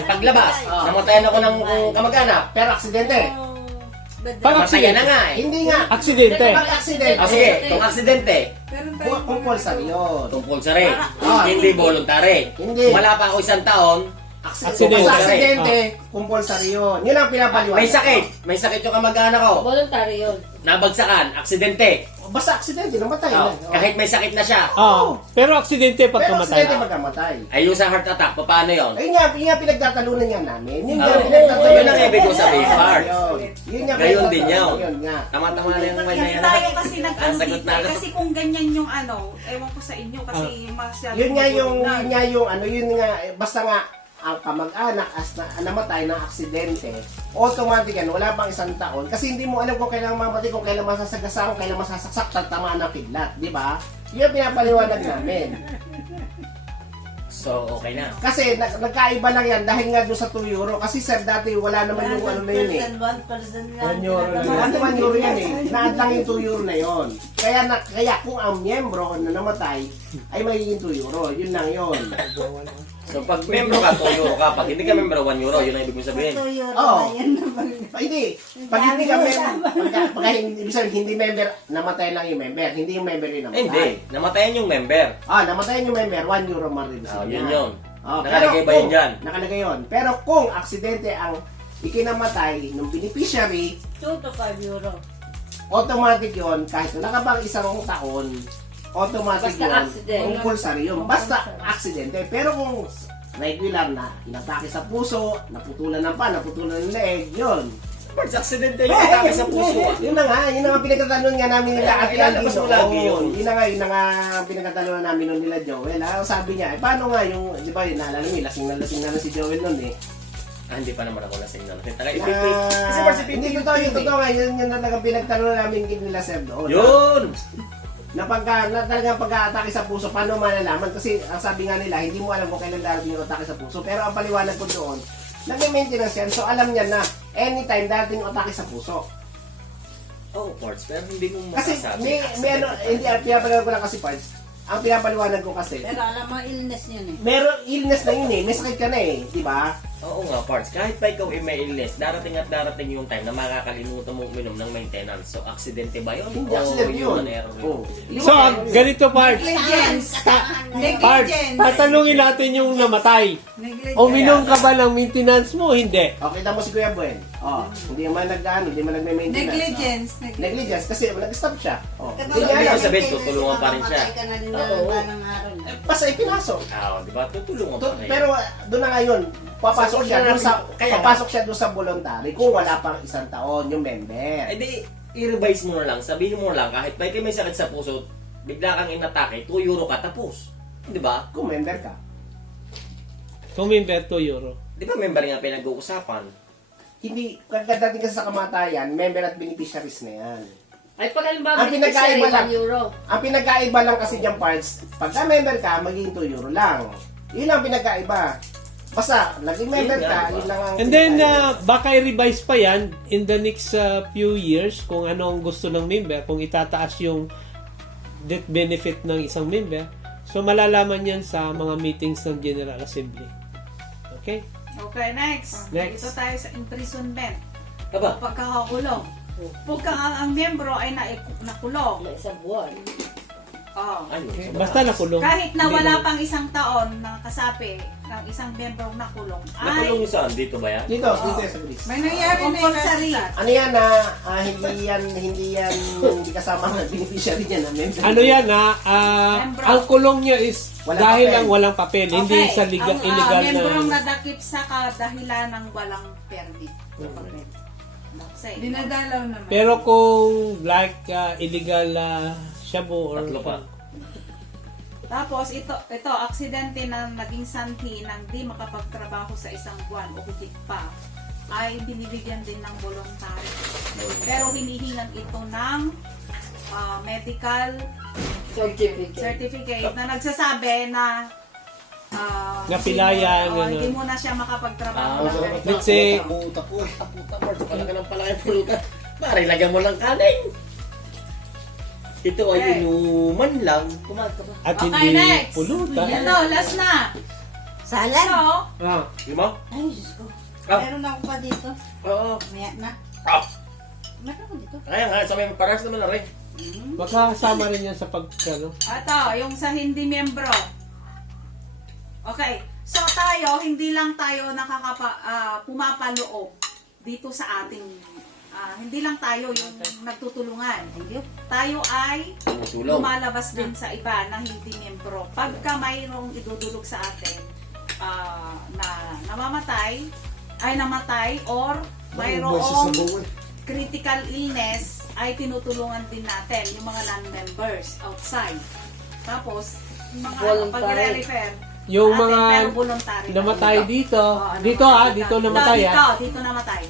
Paglabas, namatayan ako ng kamag-anak. Pero aksidente. Pag Namatayan na nga eh. Hindi nga. Aksidente. Pag aksidente. Sige, kung aksidente, Compulsory yun. tungkol sa rin. Hindi voluntary. Hindi. Wala pa ako 1 taon, Aksidente. Sa aksidente, compulsory yun. Yun ang pinapaliwanag. may sakit. May sakit yung kamag-anak ko. Voluntary yun. Nabagsakan, aksidente. Basta aksidente, namatay. Oh, na. kahit may sakit na siya. Pero aksidente pag Pero kamatay. aksidente magkamatay. Ay, yung sa heart attack, paano yun? Ayun nga pinagtatalunan yan namin. Yun nga Oo. pinagtatalunan. Yun ang ibig ko sabihin, Bart. Yun nga Gayon din yun. Yun nga. Tama-tama na yung may Hindi na tayo kasi nag-ano Sagot dito. na agad. Kasi kung ganyan yung ano, ewan ko sa inyo kasi masyado. Yun nga yung ano, yun nga, basta nga, ang kamag-anak as na namatay ng aksidente, automatic yan, wala pang 1 taon. Kasi hindi mo alam kung kailan mamatay, kung kailan masasagasaan, kung kailan masasaksak, tatamaan ng kidlat, di ba? Yun ang pinapaliwanag namin. So, okay na. Kasi nagkaiba lang yan dahil nga doon sa 2 euro. Kasi sir, dati wala naman yung ano na yun eh. 1 euro lang. Ano man euro yan eh. Naad lang yung 2 euro na yun. Kaya kung ang miyembro na namatay ay magiging 2 euro. Yun lang yun. So, pag membro ka, 2 euro ka. Pag hindi ka membro, 1 euro. Yun ang ibig mo sabihin. Oo. Hindi. Pag hindi ka member, pag ibig sabihin, hindi member, namatay lang yung member. Hindi yung member yung namatay. Hindi. Namatayan yung member. Namatayan yung member, 1 euro ma-receive Yun yun. pero Nakalagay ba yun kung- dyan? Nakalagay yun. Pero kung aksidente ang ikinamatay ng beneficiary, 2 to 5 euro. automatic yun, kahit wala ka bang 1 taon, automatic Basta yun, accident. compulsory yun, basta aksidente. Pero kung regular na, inatake sa puso, naputulan ng pa, naputulan ng leeg, yun. Pag aksidente yung atake sa puso. Yun na nga pinagtatanong nga namin nila at Ilalabas mo lagi yun. Yun na nga pinagtatanong namin nun nila Joel. Sabi niya, paano nga yung, di ba, naalala mo, lasing na si Joel nun eh. Hindi pa naman ako lasing na. Taga Na, ipipik. Kasi parang si hindi Pipik. totoo nga, yun talagang pinagtanong namin nila Sir doon. Yun! Na talagang pag-aatake sa puso, paano malalaman? Kasi ang sabi nga nila, hindi mo alam kung kailan darating yung atake sa puso. Pero ang paliwanag ko doon, nag-maintenance yan, so alam niya na anytime darating yung atake sa puso. Oh, parts. Pero hindi mo Kasi masasabi. may ano, hindi, pinapaliwanag ko lang kasi parts. Ang pinapaliwanag ko kasi, Pero alam mo, illness yun eh. meron illness na yun eh, may sakit ka na eh, di ba? Oo nga, parts. Kahit pa ikaw ay may illness, darating at darating yung time na makakalimutan mong uminom ng maintenance. So, aksidente ba yun? Hindi, O accident yun. human error yun? Oh. So, ganito parts. Negligence. Parts, Negligence. tatanungin natin yung namatay. Negligence. Uminom ka ba ng maintenance mo? Hindi. Okay, kita mo si Kuya Buen. Hindi man hindi man nagme-maintenance. Negligence. Negligence kasi nag-stop siya. Hindi So, niya ibig alam. sabihin, tutulungan pa rin siya. Mamatay ka na din Oo. ng araw. Basta ipinasok. Di ba? Tutulungan pa kayo. Pero doon na ngayon, papasok So, siya doon sa kaya- papasok siya doon sa voluntary kung wala pang 1 taon yung member. Eh di, i-revise mo na lang. Sabihin mo na lang, kahit pa ikaw may sakit sa puso, bigla kang inatake, 2 euro ka tapos. Di ba? Kung member ka. Kung member 2 euro. Di ba member nga pinag-uusapan? Hindi, kagadating kasi sa kamatayan, member at beneficiaries na yan. Ay, pag halimbawa, Ang pinagkaiba lang. 1 euro. Ang pinagkaiba lang kasi dyan parts, pagka member ka, magiging 2 euro lang. Yun ang pinagkaiba. Basta, naging member Yun nga, ka, diba? yun lang ang And then, pinagkaiba. baka i-revise pa yan in the next few years kung ano ang gusto ng member, kung itataas yung death benefit ng isang member. So, malalaman yan sa mga meetings ng General Assembly. Okay? Okay, next. Next. Dito tayo sa imprisonment. Aba, Pagkakakulong. Pagka ang miyembro ay nakulong. Na isang buwan. ano? Basta nakulong. Kahit na Hindi wala mo- pang 1 taon na kasapi ng isang miyembro nakulong, ay Nakulong saan? Dito ba yan? Dito, dito sa Greece. May nangyari na compulsory. Ano yan na hindi kasama ng beneficiary niya na member. Ano yan ha? Membro. Ang kulong niya is Walang dahil papel. lang walang papel, hindi sa ang illegal miyembrong na... nadakip sa kadahilan ng walang permit. Say, Dinadalaw naman. Pero kung like illegal shabu or... Tatlo pa. Tapos ito aksidente na naging sanhi ng di makapagtrabaho sa 1 buwan o higit pa ay binibigyan din ng voluntary. Pero hinihingan ito ng medical certificate na nagsasabi na Napilayan, hindi gano'n. mo na siya makapagtrabaho. Ah, ng ganito. Let's say, Utak ko. Puta, parts. Palaka ng palaki pulutan. Pare, lagyan mo lang kanin. Ito ay Okay. inuman lang. Kumain ka ba? At Okay, hindi next. pulutan. Ito, last na. Salad? So, Ah, Di mo? Ay, Diyos ko. Ah. Meron ako pa dito. Oo. Maya na. Ah! Meron ako dito. Kaya nga, sa may paras naman na rin. makakasama rin yan sa pag, ano, ito, yung sa hindi miyembro. Okay. So tayo, hindi lang tayo pumapaloob dito sa ating, hindi lang tayo yung nagtutulungan. Tayo ay Tumutulong. lumalabas din sa iba na hindi miyembro. Pagka mayroong idudulog sa atin na namatay or mayroong critical illness, ay tinutulungan din natin yung mga non-members outside. Tapos, yung mga pag-refer, yung atin, mga pero voluntary namatay lang. dito, Oo, dito namatay dito namatay Dito namatay.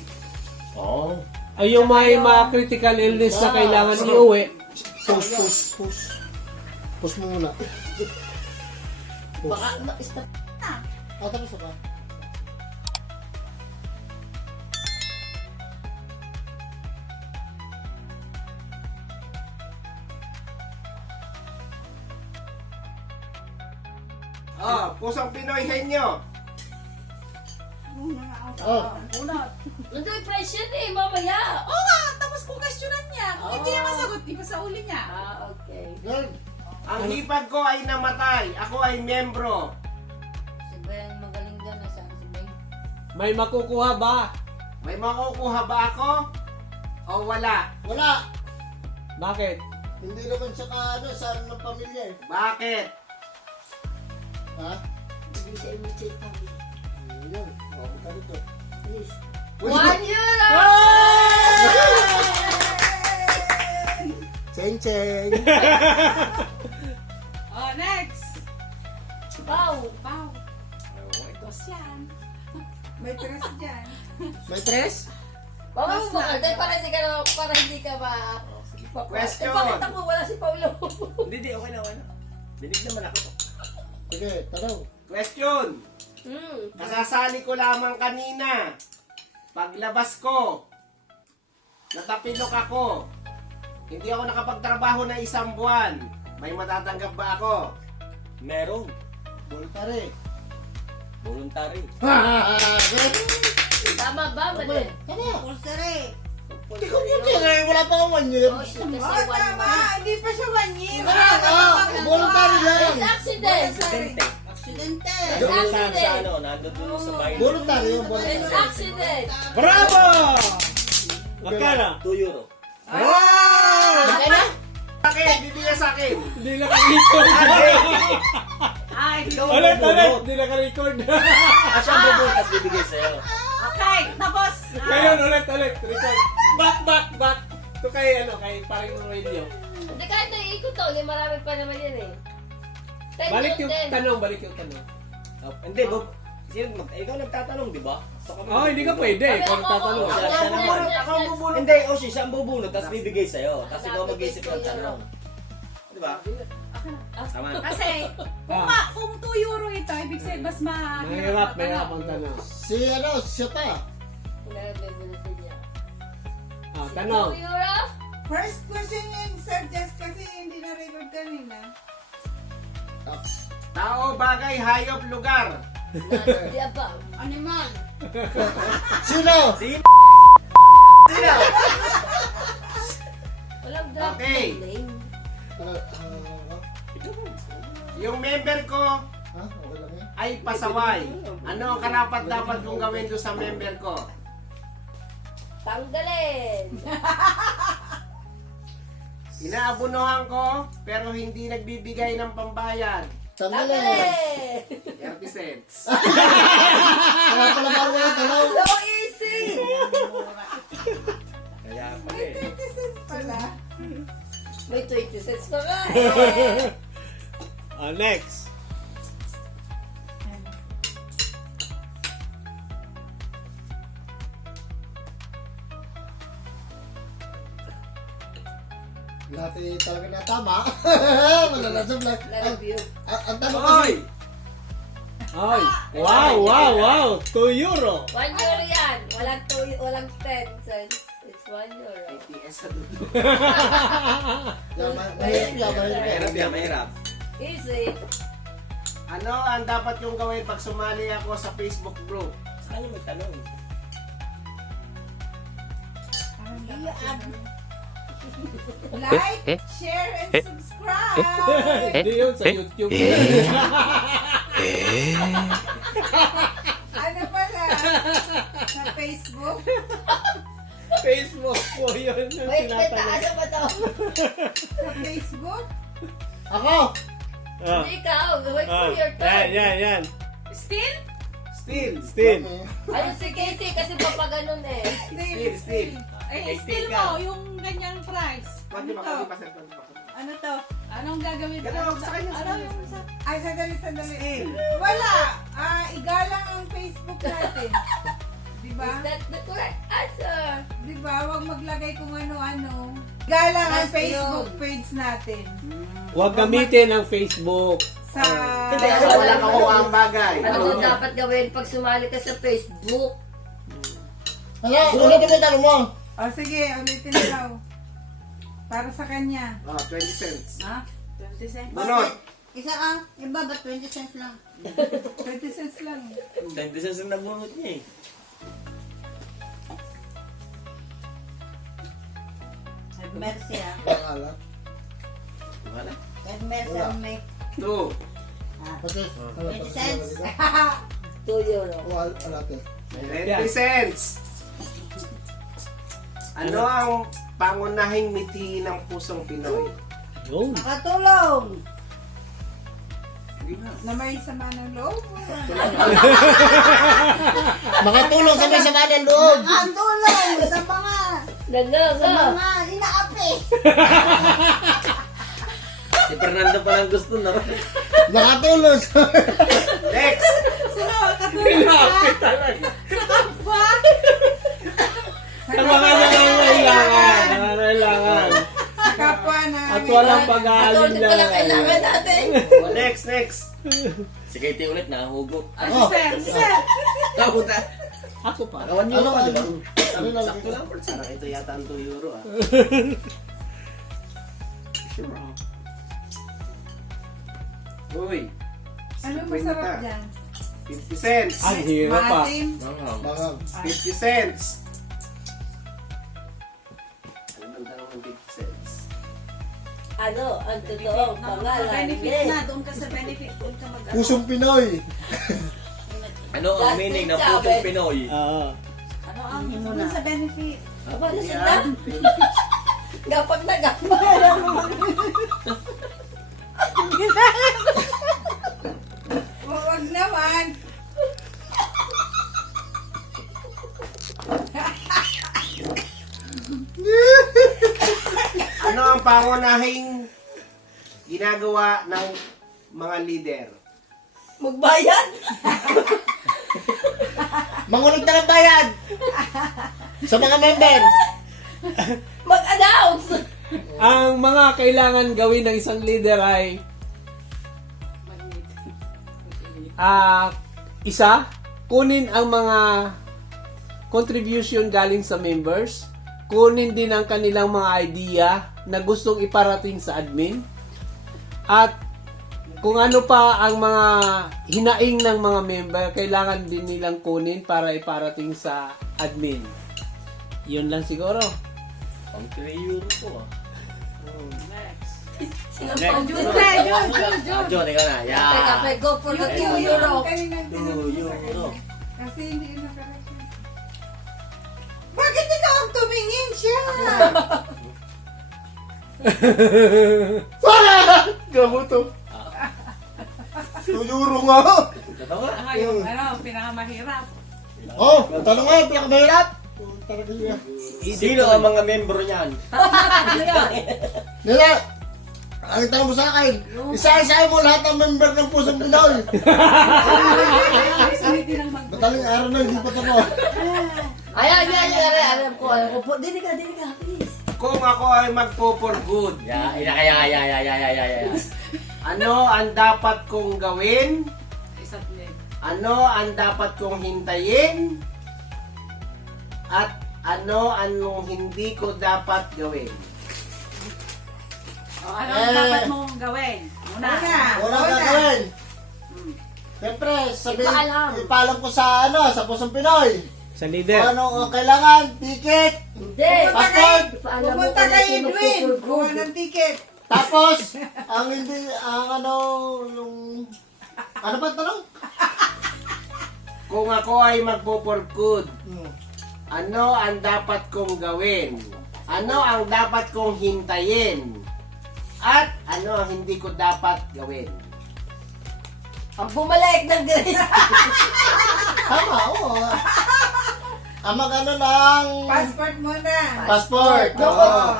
Oo. ay yung may mga critical illness na kailangan iuwi. Push mo muna. Baka ma-stop. Tapos na ba? Pusong Pinoy henyo. Oh, Ito yung presyon eh, mamaya. Oo nga, tapos kung questionan niya, kung hindi niya masagot, iba sa uli niya. Okay. girl. Ang hipag ko ay namatay. Ako ay miyembro. Si Beng, magaling dyan. Nasaan si Beng? May makukuha ba? May makukuha ba ako? O wala? Wala. Bakit? Hindi naman siya sa ano ng pamilya eh. Bakit? Ha? Hindi siya imitate pa. Yun. Okay ka dito. Please. 1 euro! Cheng cheng. Oh, next. Wow! Wow. Dos yan. May tres dyan. May tres? Baka mo makantay para hindi ka ma... Question. Pakita mo, wala si Paulo. Hindi, okay na, okay na. Dinig naman ako. Sige, tanong. Question. Hmm. Kasasali ko lamang kanina. Paglabas ko, natapilok ako. Hindi ako nakapagtrabaho na 1 buwan. May matatanggap ba ako? Meron. Voluntary. Voluntary. Tama ba? Mali. Tama. Pulsere. Hindi ko voluntary. Wala pa akong 1 year. Oh, ito kasi 1 month. Hindi pa siya 1 year. Voluntary lang. It's accident! Aksidente. Aksidente. Doon sa accident. ano, nandun doon sa bayan. Voluntary yung It's voluntary. accident! Bravo! Magkano? 2 euro. Sa akin, bibigyan sa akin. Hindi naka-record. Ay, Ulit, hindi naka-record. Siya ang bubun, tapos bibigay sa'yo. okay, tapos. Ngayon, ulit, record. Back. Ito kay, kay paring radio. Hindi kahit naiikot to, marami pa naman yan eh. Balik yung 10. tanong. Hindi, ikaw nagtatanong, di ba? Oh, hindi ka pwede. Sabi Ikaw ako, nagtatanong. ako, Siya ako, naman. Ako ang bubulot. Hindi, siya ang bubunot, tapos bibigay sa'yo. Tapos ikaw mag-isip ng tanong. Di ba? Tama. Kasi, kung 2 euro ito, ibig sabihin, mas Mahirap ang tanong. Siya pa. Tanong. 2 euro? First question yun, Sir Jess, kasi hindi na-record kanina. Tao, bagay, hayop, lugar. Di abang. Animal. Sino? Sino? Walang drop Okay. name. Yung member ko Ha? Okay lang yan. ay pasaway. Ano ang karapat dapat kong gawin doon sa member ko? Tanggalin. Inaabunuhan ko, pero hindi nagbibigay ng pambayad. Tanggalin. Tanggalin. 30 cents. Kaya pala ba mo yung tanong? So easy. Kaya pala eh. Pala. May 20 cents pa nga. Next. Lahat eh, talaga na tama. Malalasap lang. Love you. Ang tanong kasi, Ay. Wow. 2 euro. 1 euro yan. Walang 10 cents. It's 1 year. ATS sa dulo. Mahirap yan, mahirap. Easy. Ano ang dapat yung gawin pag sumali ako sa Facebook group? Sa kanya may tanong. Like, share, and subscribe. Hindi yun sa YouTube. Ano pala? Sa Facebook? Facebook po yun. yung Wait, may tinatanong. taas ba to? Sa Facebook? Ako! Ah. Hindi ikaw. Wait Ah. for your turn. Yan. Still? Still. Ayun si Casey kasi papaganon eh. Still. Eh, still mo, yung ganyang price. Ano to? 20%. Ano to? Anong gagawin? Ganun, sa kanya, sa Ano kanya. yung sa... Ay, sandali. Still. Wala. Igalang ang Facebook natin. Diba? Is that the correct answer? Diba? Huwag maglagay kung ano-ano. Igalang ang Basta Facebook yun. page natin. Huwag gamitin ang Facebook. Sa... Hindi, kasi walang kakuha ang bagay. Ano dapat gawin pag sumali ka sa Facebook? Ano? Ulitin mo yung tanong mo. O sige, ulitin na daw. Para sa kanya. 20 cents. Ha? 20 cents? Bunot. Isa ka, iba ba 20 cents lang? 20 cents lang. 20 cents ang nabunot niya eh. Have mercy ah. Wala. Wala. Have mercy on me. 2. Kasi, 20 cents. 2 euro. Wala te. 20 cents. Ano ang pangunahing miti ng pusong Pinoy? Yun. Makatulong. Na may sama ng loob. Makatulong sa may sama ng loob. Makatulong sa mga inaapi. Si Fernando pa lang gusto na. Makatulong sa... Next! Sino katulong sa... Sa kapwa? Sa mga nangangailangan. Sa kapwa na. At walang Attorney pag-aalin ko lang kailangan natin. Next! Si Katie ulit nahugot. Oh, Sir! Nahuta. Ako pa. Nakawan niyo pa, di ba? Ano lang? Sakto lang. Sarang ito yata ang 2 euro ah. Uy! Ano 50 masarap na. dyan? 50 cents! Ang hirap pa. Maasim. Bangang. 50 cents! Ano bang tanong ng 50 cents? Ano ang totoong Sa pangalan benefit ni? na. Doon ka sa benefit. Doon ka mag-ano. Pusong Pinoy. Ano ang meaning ng Justin pusong Pinoy? Ano ang doon sa benefit? Aba, nasunda? Gapag na gapag. Huwag naman. Ano ang pangunahing ginagawa ng mga leader? Magbayad? Mangunig na ng bayad. Sa mga member. Mag-announce! Ang mga kailangan gawin ng isang leader ay isa, kunin ang mga contribution galing sa members, kunin din ang kanilang mga idea na gustong iparating sa admin, at kung ano pa ang mga hinaing ng mga member, kailangan din nilang kunin para iparating sa admin. Yun lang siguro. Pang 3 euro po ah. Sinampang Next. euro. John, ikaw na. Teka, Yeah. go for the 2 Yung euro. kaninang tinanong mo sa Euro. kanya. Kasi hindi yun nakarasya. Bakit ikaw ang tumingin siya? Grabe to. 2 euro nga. Totoo nga. Ah, yung ano, pinakamahirap. Oh, tanong nga, pinakamahirap. Talaga siya. Sino ang mga membro niyan? Ano yun? Nila, ang tanong mo sa akin, isa-isa mo lahat ng member ng Pusong Pinoy. Mataling araw na, hindi pa tapos. Ayan. Alam ko. Dili ka, please. Kung ako ay magpo-for good, Yeah. ano ang dapat kong gawin? Isang leg. Ano ang dapat kong hintayin? At anong hindi ko dapat gawin? Ano ang dapat mong gawin? Una. Wala gagawin. Siyempre, ipaalam ko sa pusong Pinoy. Sa Kung leader. ano ang kailangan, ticket, Hindi. passport, Pumunta kay Edwin. Kuha ng ticket. tapos, yung, ano ba tanong? Kung ako ay magpo-for-good, ano ang dapat kong gawin? Ano ang dapat kong hintayin? At ano ang hindi ko dapat gawin? Ang bumalik ng Grace. Tama, oo. Ang magano ng Passport muna. passport. Oo. Oo.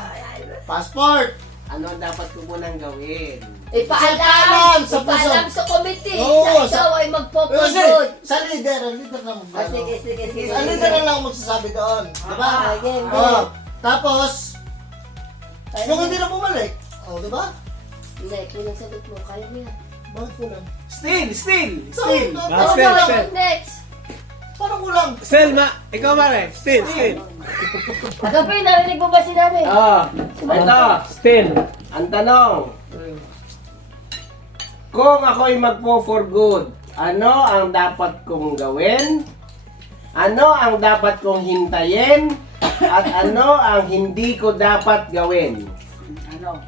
Passport. Ano ang dapat ko munang gawin? Ipaalam Sa puso. sa committee Oo, na ikaw ay Kasi, magpo-promote. sa leader, ang leader na Ah, sige, sige, sige. Ang leader na lang magsasabi doon. Diba? Sige, Oo. Tapos, yung hindi na bumalik. Oh, diba? Hindi, kung yung sagot mo, kaya mo yan. Bakit ko lang? Still! Ah, Ano Stel, ba? Stel. Next. Parang kulang. Stel, ikaw mare. Stel. Agapi, narinig mo ba sinabi? Ito, Stel. ang tanong. Kung ako'y magpo-for-good, ano ang dapat kong gawin? Ano ang dapat kong hintayin? At ano ang hindi ko dapat gawin? Ano?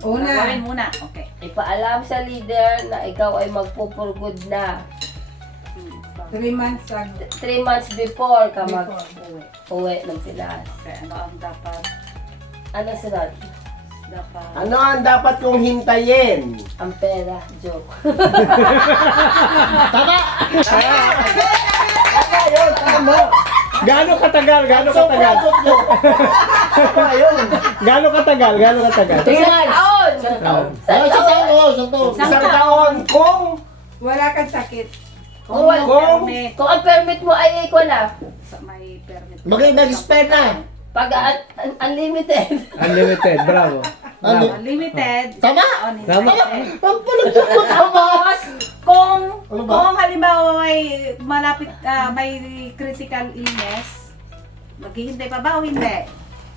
Una. Gawin muna. Okay. Ipaalam sa leader na ikaw ay magpo-for-good na. 3 months ago. 3 months before ka Before. uwi ng Pinas. Okay. Ano ang dapat? Ano sunod? Dapat. Ano ang dapat kong hintayin? Ang pera. Joke. Gaano katagal? Gaano katagal? Gaano katagal? Gaano katagal? Isang taon! Isang taon. Isang taon, oo, isang taon. Isang taon kung Wala kang sakit. Kung, Permit. kung ang permit mo ay ikaw na, Sa may permit. Mag-expire na. pag unlimited. Unlimited. Bravo. Bravo. Unlimited. Tama? Unlimited. Ang palagyan mo tama. Tapos, kung, Ano ba? kung halimbawa may malapit, may critical illness, maghihintay pa ba o hindi?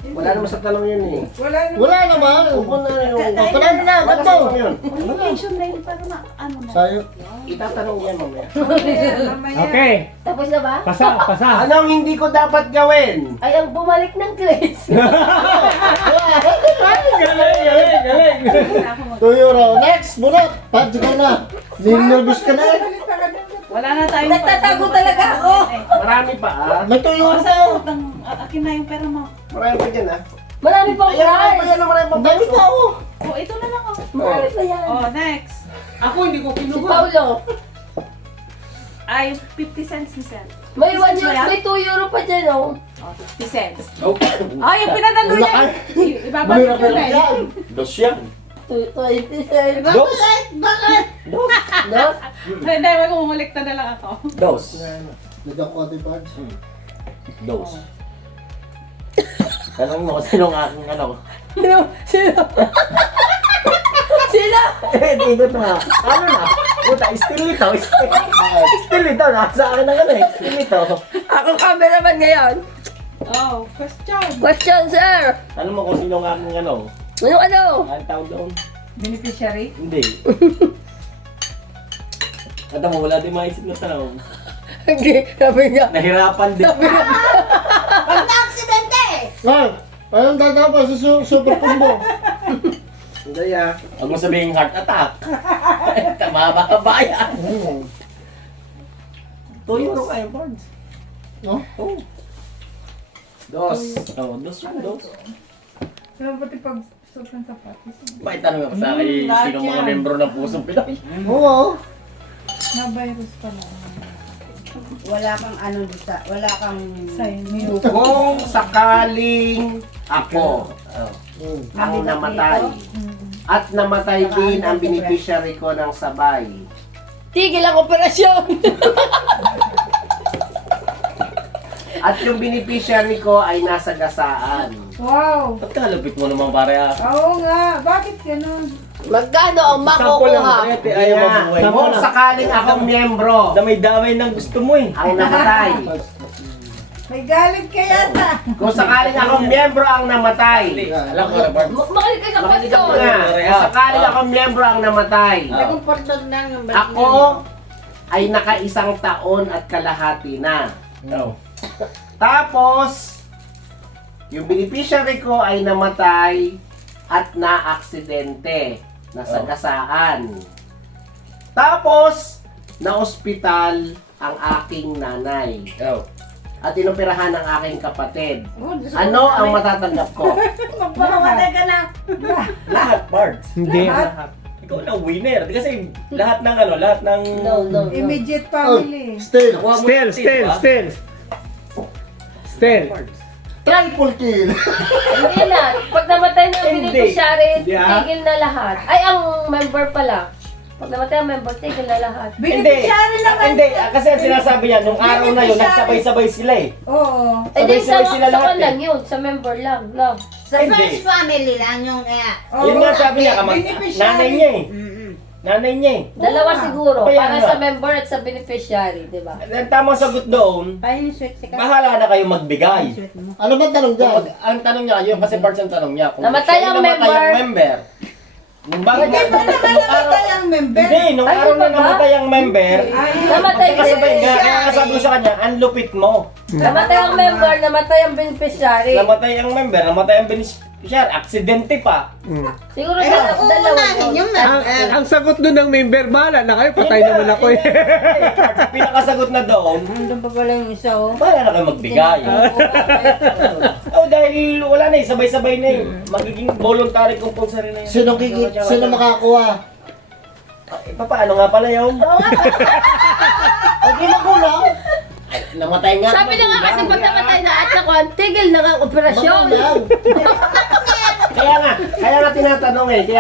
wala naman sa tanong yun eh. Wala na. Wala naman. Kung ano yung... Wala na, Wala wag sa mo. tanong yun. Communication na yun para na, ano na. Sa'yo. Itatanong yan mamaya. Mamaya. Okay. Tapos na ba? Pasa, pasa. Anong hindi ko dapat gawin? Ay, ang bumalik ng Grace. Galing, galing, galing. Wala ako mag- Tuyo raw. Next, bunot. Pat, ka na. Nervous ka na eh. Wala na tayong Nagtatago talaga ako. Marami pa ah. May tuyo Basta raw. akin na yung pera mo. Marami pa dyan ah. Marami pang Ayan, marami pa prize. yan, marami pa. Ang dami pa ako. Oh, ito na lang oh. Marami pa yan. Oh, next. Ako hindi ko Si kinuha. Paulo. Ay, 50 cents ni Sir. May 1 Cents ba euro, yan? may 2 euro pa dyan, oh. Oh, 50 cents. Oh, Ay, yung pinadalo Wala niya. ka. Ibabalik ko na eh. Yan. dos yan. 20 cents. Dos. Bakit? Dos. No? Hindi, wag mo umulikta na lang ako. Dos. Lagyan ko ating pads. Dos. Tanong mo, sinong aking ano? Sino? Sino? Sino? Ikot na. Ano na? Puta, still ito. Still ito. Nasa akin ang ano eh. Still ito. Ako cameraman ngayon. Oh, question. Question, sir. Tanong mo kung sinong aking ano? Ano? Ang tawag doon? Beneficiary? Hindi. At mo, wala din maisip na tanong. Okay, sabi nga. Nahirapan din. Pag na-aksidente eh. Ay, anong tatapos sa super combo? Hindi ah. Huwag mo sabihin heart attack. Mababa yan. Tuyo rin kayo, Barnes. No? Oh. Dos. Oh, dos yun, dos. Pero pati pag suot ng sapatos. Bakit tanong ako sa akin, sino mga membro ng Pusong Pinoy? Oo. Na-virus pala. Wala kang ano dito. Wala kang... Sa'yo. Kung sakaling ako Mm. ang namatay at namatay din ang beneficiary ko ng sabay, Tigil ang operasyon. at yung beneficiary ko ay nasa gasaan, Wow! Ba't kalapit mo naman pare ah? Oo nga. Bakit ganun? Magkano ang Sample lang, makukuha? Brete, ayaw Kaya, mabuhay mo kung na. sakaling akong miyembro Damay-damay ng gusto mo eh. ang namatay May galit ka yata. Kung sakaling akong miyembro ang namatay. Alam ko na, Bart. Makinig ka sa Makinig ako question. nga. Kung sakaling akong miyembro ang namatay. Nag-important lang yung Ako ay naka-1 taon at kalahati na. No. Tapos, yung beneficiary ko ay namatay at na-aksidente, nasagasaan. Tapos, na-ospital ang aking nanay No. at inoperahan ng aking kapatid. Ano ang matatanggap ko? Magpapawala ka na. Lahat, Bart. Hindi. Ikaw na winner. Kasi lahat ng lahat ng... No. Immediate Oh, family. still. Nakuha mo Still, yung tip, still, ha? still. Still. Triple kill. Hindi na. Pag namatay na ang Hindi. beneficiary, Hindi, ah. tigil na lahat. Ay, ang member pala. Pag namatay ang member, tigil na lahat. Beneficiary naman. Hindi, kasi ang sinasabi niya, nung araw na yun, nagsabay-sabay sila eh. Oo. Eh, di sa Sabay-sabay sila lahat, lang yun. Sa member lang. No. Sa Hindi. first family lang yung kaya. Yun nga sabi niya, Beneficiary. nanay niya eh. Nanay niya eh. Dalawa siguro. Kaya Para nga. sa member at sa beneficiary, di ba? Ang tamang sagot doon, Ayun, sweet si bahala na kayo magbigay. Ano ba tanong dyan? Ang tanong niya, yun kasi parts ang tanong niya. Kung Namatay siya ang namatay member. ang member. Nung bago Hindi pa naman namatay ang member. Hindi, nung Ay, araw di ba na ba? namatay ang member, Namatay kasabay nga, din. kaya kasabi ko sa kanya, ang lupit mo. Namatay ang member, namatay ang beneficiary. Namatay ang member, namatay ang beneficiary, aksidente pa. Siguro Pero dalawa uunahin yung member. Ang sagot doon ng member, bahala na kayo, patay naman ako eh. Ang pinakasagot na doon, Nandun pa pala yung isa, oh. bahala na kayo magbigay. Oh, dahil wala na eh, sabay-sabay na eh. Magiging voluntary compulsory na yun. Sino makakuha? Paano nga pala yun? O di magulang. Ay, namatay nga. Sabi na nga kasi pag namatay na at nakuha, tigil na nga ang operasyon. Magulang. Kaya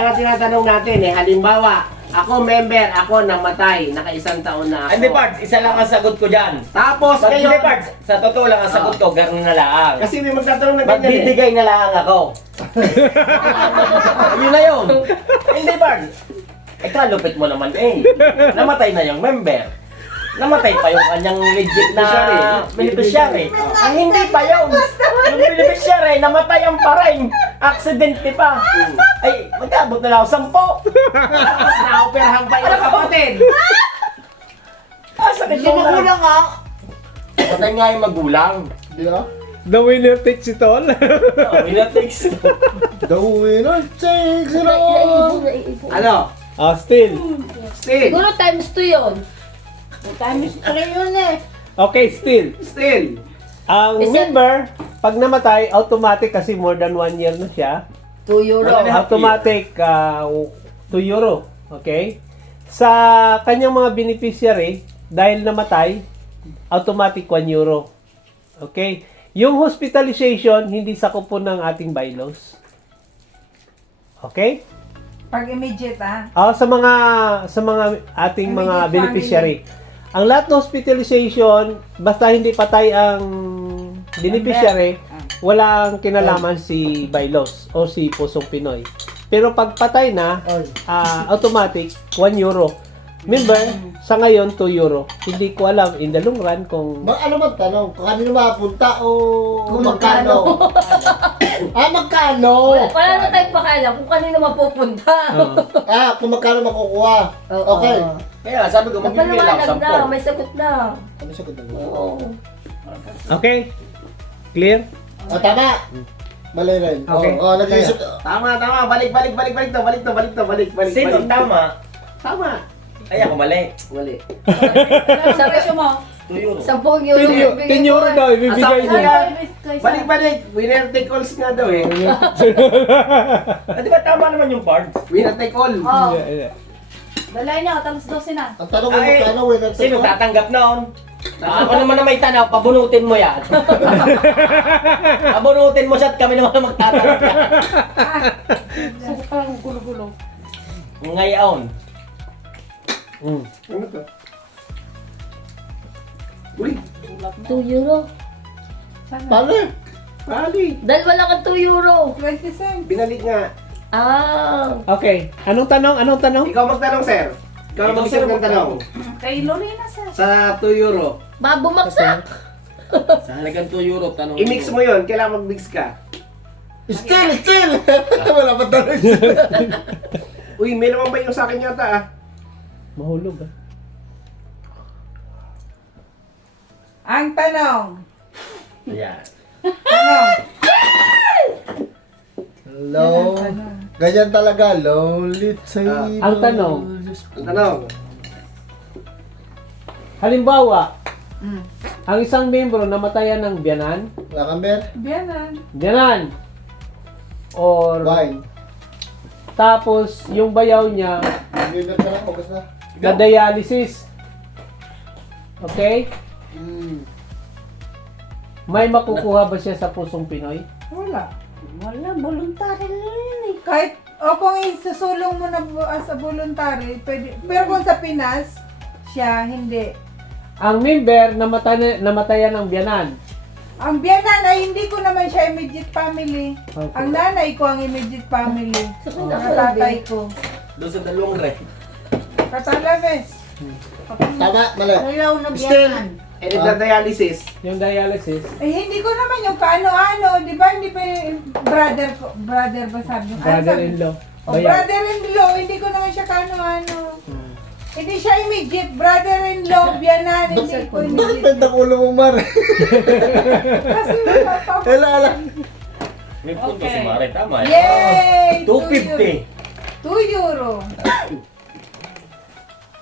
nga tinatanong natin eh, halimbawa, ako member, ako namatay, naka-1 taon na ako. Hindi, Parts, isa lang ang sagot ko dyan. Tapos Hindi, ngayon, Parts, sa totoo lang ang sagot ko, gano'n na lang. kasi may magtatanong na ganyan eh. Magbibigay na lang ako. Yun na yun. Hindi, Parts. Eh, kalupit mo naman eh. Namatay na yung member. Namatay pa yung kanyang legit na beneficiary. Ang hindi pa yun. Yung beneficiary, namatay ang paring. Aksidente pa. Ay, magkabot na lang ako 10. Tapos na-operahan pa yung kapatid. Ah, sakit Hindi magulang nga. Namatay nga yung magulang. Di ba? The winner takes it all. Oh, winner takes it. The winner takes it all. Ano? Still. Still. Siguro times 2 yun. Times 3 yun eh. Okay, still. Still. Ang Is it- member, pag namatay, automatic kasi more than 1 year na siya. 2 euro. Automatic 2 euro. Okay? Sa kanyang mga beneficiary, dahil namatay, automatic 1 euro. Okay? Yung hospitalization, hindi sakop po ng ating bylaws. Okay? Pag immediate Sa mga ating mga Immediate beneficiary. Ang lahat ng hospitalization, basta hindi patay ang beneficiary, walang kinalaman si bylaws o si Pusong Pinoy. Pero pag patay na, automatic 1 euro. Member, sa ngayon 2 euro. Hindi ko alam in the long run kung Ano ba tanong? Kung kanino mapunta o magkano? Magkano? Wala na tayong pakailan kung kanino mapupunta. Kung magkano makukuha. Okay. Kaya sabi ko, magbibigay lang Napaliwanag ako na, may sagot na. Ano sagot na? Oo. okay? Clear? Tama. Mali rin. Okay. Nag-iisip. Tama. Balik to. Sino tama? Tama. Ay, ako mali. Mali. Sabi mo? 2 euro. 10 euro. 10 euro daw, ibibigay Asabi niya. niya. Balik. Winner take alls nga daw eh. Di ba tama naman yung part? Winner take all. Oh, Yeah. dalay niya, tapos 12 na. Ang tanong mo Ay, magkano, winner take Sino all? tatanggap noon? Ako naman na may tanaw, pabunutin mo yan. Pabunutin mo siya at kami naman ang magtatanggap yan. Parang gulo-gulo. Ngayon. Ano to? Uy, 2 euro. Mali. bali. Dahil wala kang 2 euro. 20 cents. Binalik nga. Okay. Anong tanong? Ikaw magtanong, sir. Ikaw Ikaw mag-isip ng tanong. Kay Lorena, sir. Sa 2 euro. Babumaksak. Sa halagang 2 euro, tanong I-mix mo yun, kailangan mag-mix ka. Still! Wala pa tanong. Uy, may naman ba yung sa akin yata ah? Mahulog ah. Ang tanong. Ayan. Tanong. Hello. Ganyan talaga, lonely table. Ang tanong. Ang tanong. Halimbawa, ang isang membro namatayan ng biyanan, Lakamber, biyanan, or wine. tapos yung bayaw niya Bibig ka lang, focus na. na-dialysis. Okay? May makukuha ba siya sa Pusong Pinoy? Wala. Wala, voluntary na yun eh. Kahit, kung isusulong mo na as a voluntary, pwede. Pero kung sa Pinas, siya, hindi. Ang member namatayan ng biyanan. Ang biyanan ay hindi ko naman siya immediate family. Okay. Ang nanay ko ang immediate family. Ang tatay ko. Doon sa dalawang rep. Katalabes. Tama, mali. Ayaw na Still. biyanan. And dialysis. Yung dialysis. Eh, hindi ko naman yung kaano-ano. Di ba, hindi pa yung brother ko. Brother ba sabi mo? Brother-in-law. O, Bayaw. brother-in-law. Hindi ko naman siya kaano-ano. Hindi siya immediate. Brother-in-law, biyanan. Hindi ko Bakit immediate. benta ulo mo, Mar? Kasi wala pa. Ala. May punto si Mare, tama. Yay! 250. 2 euro.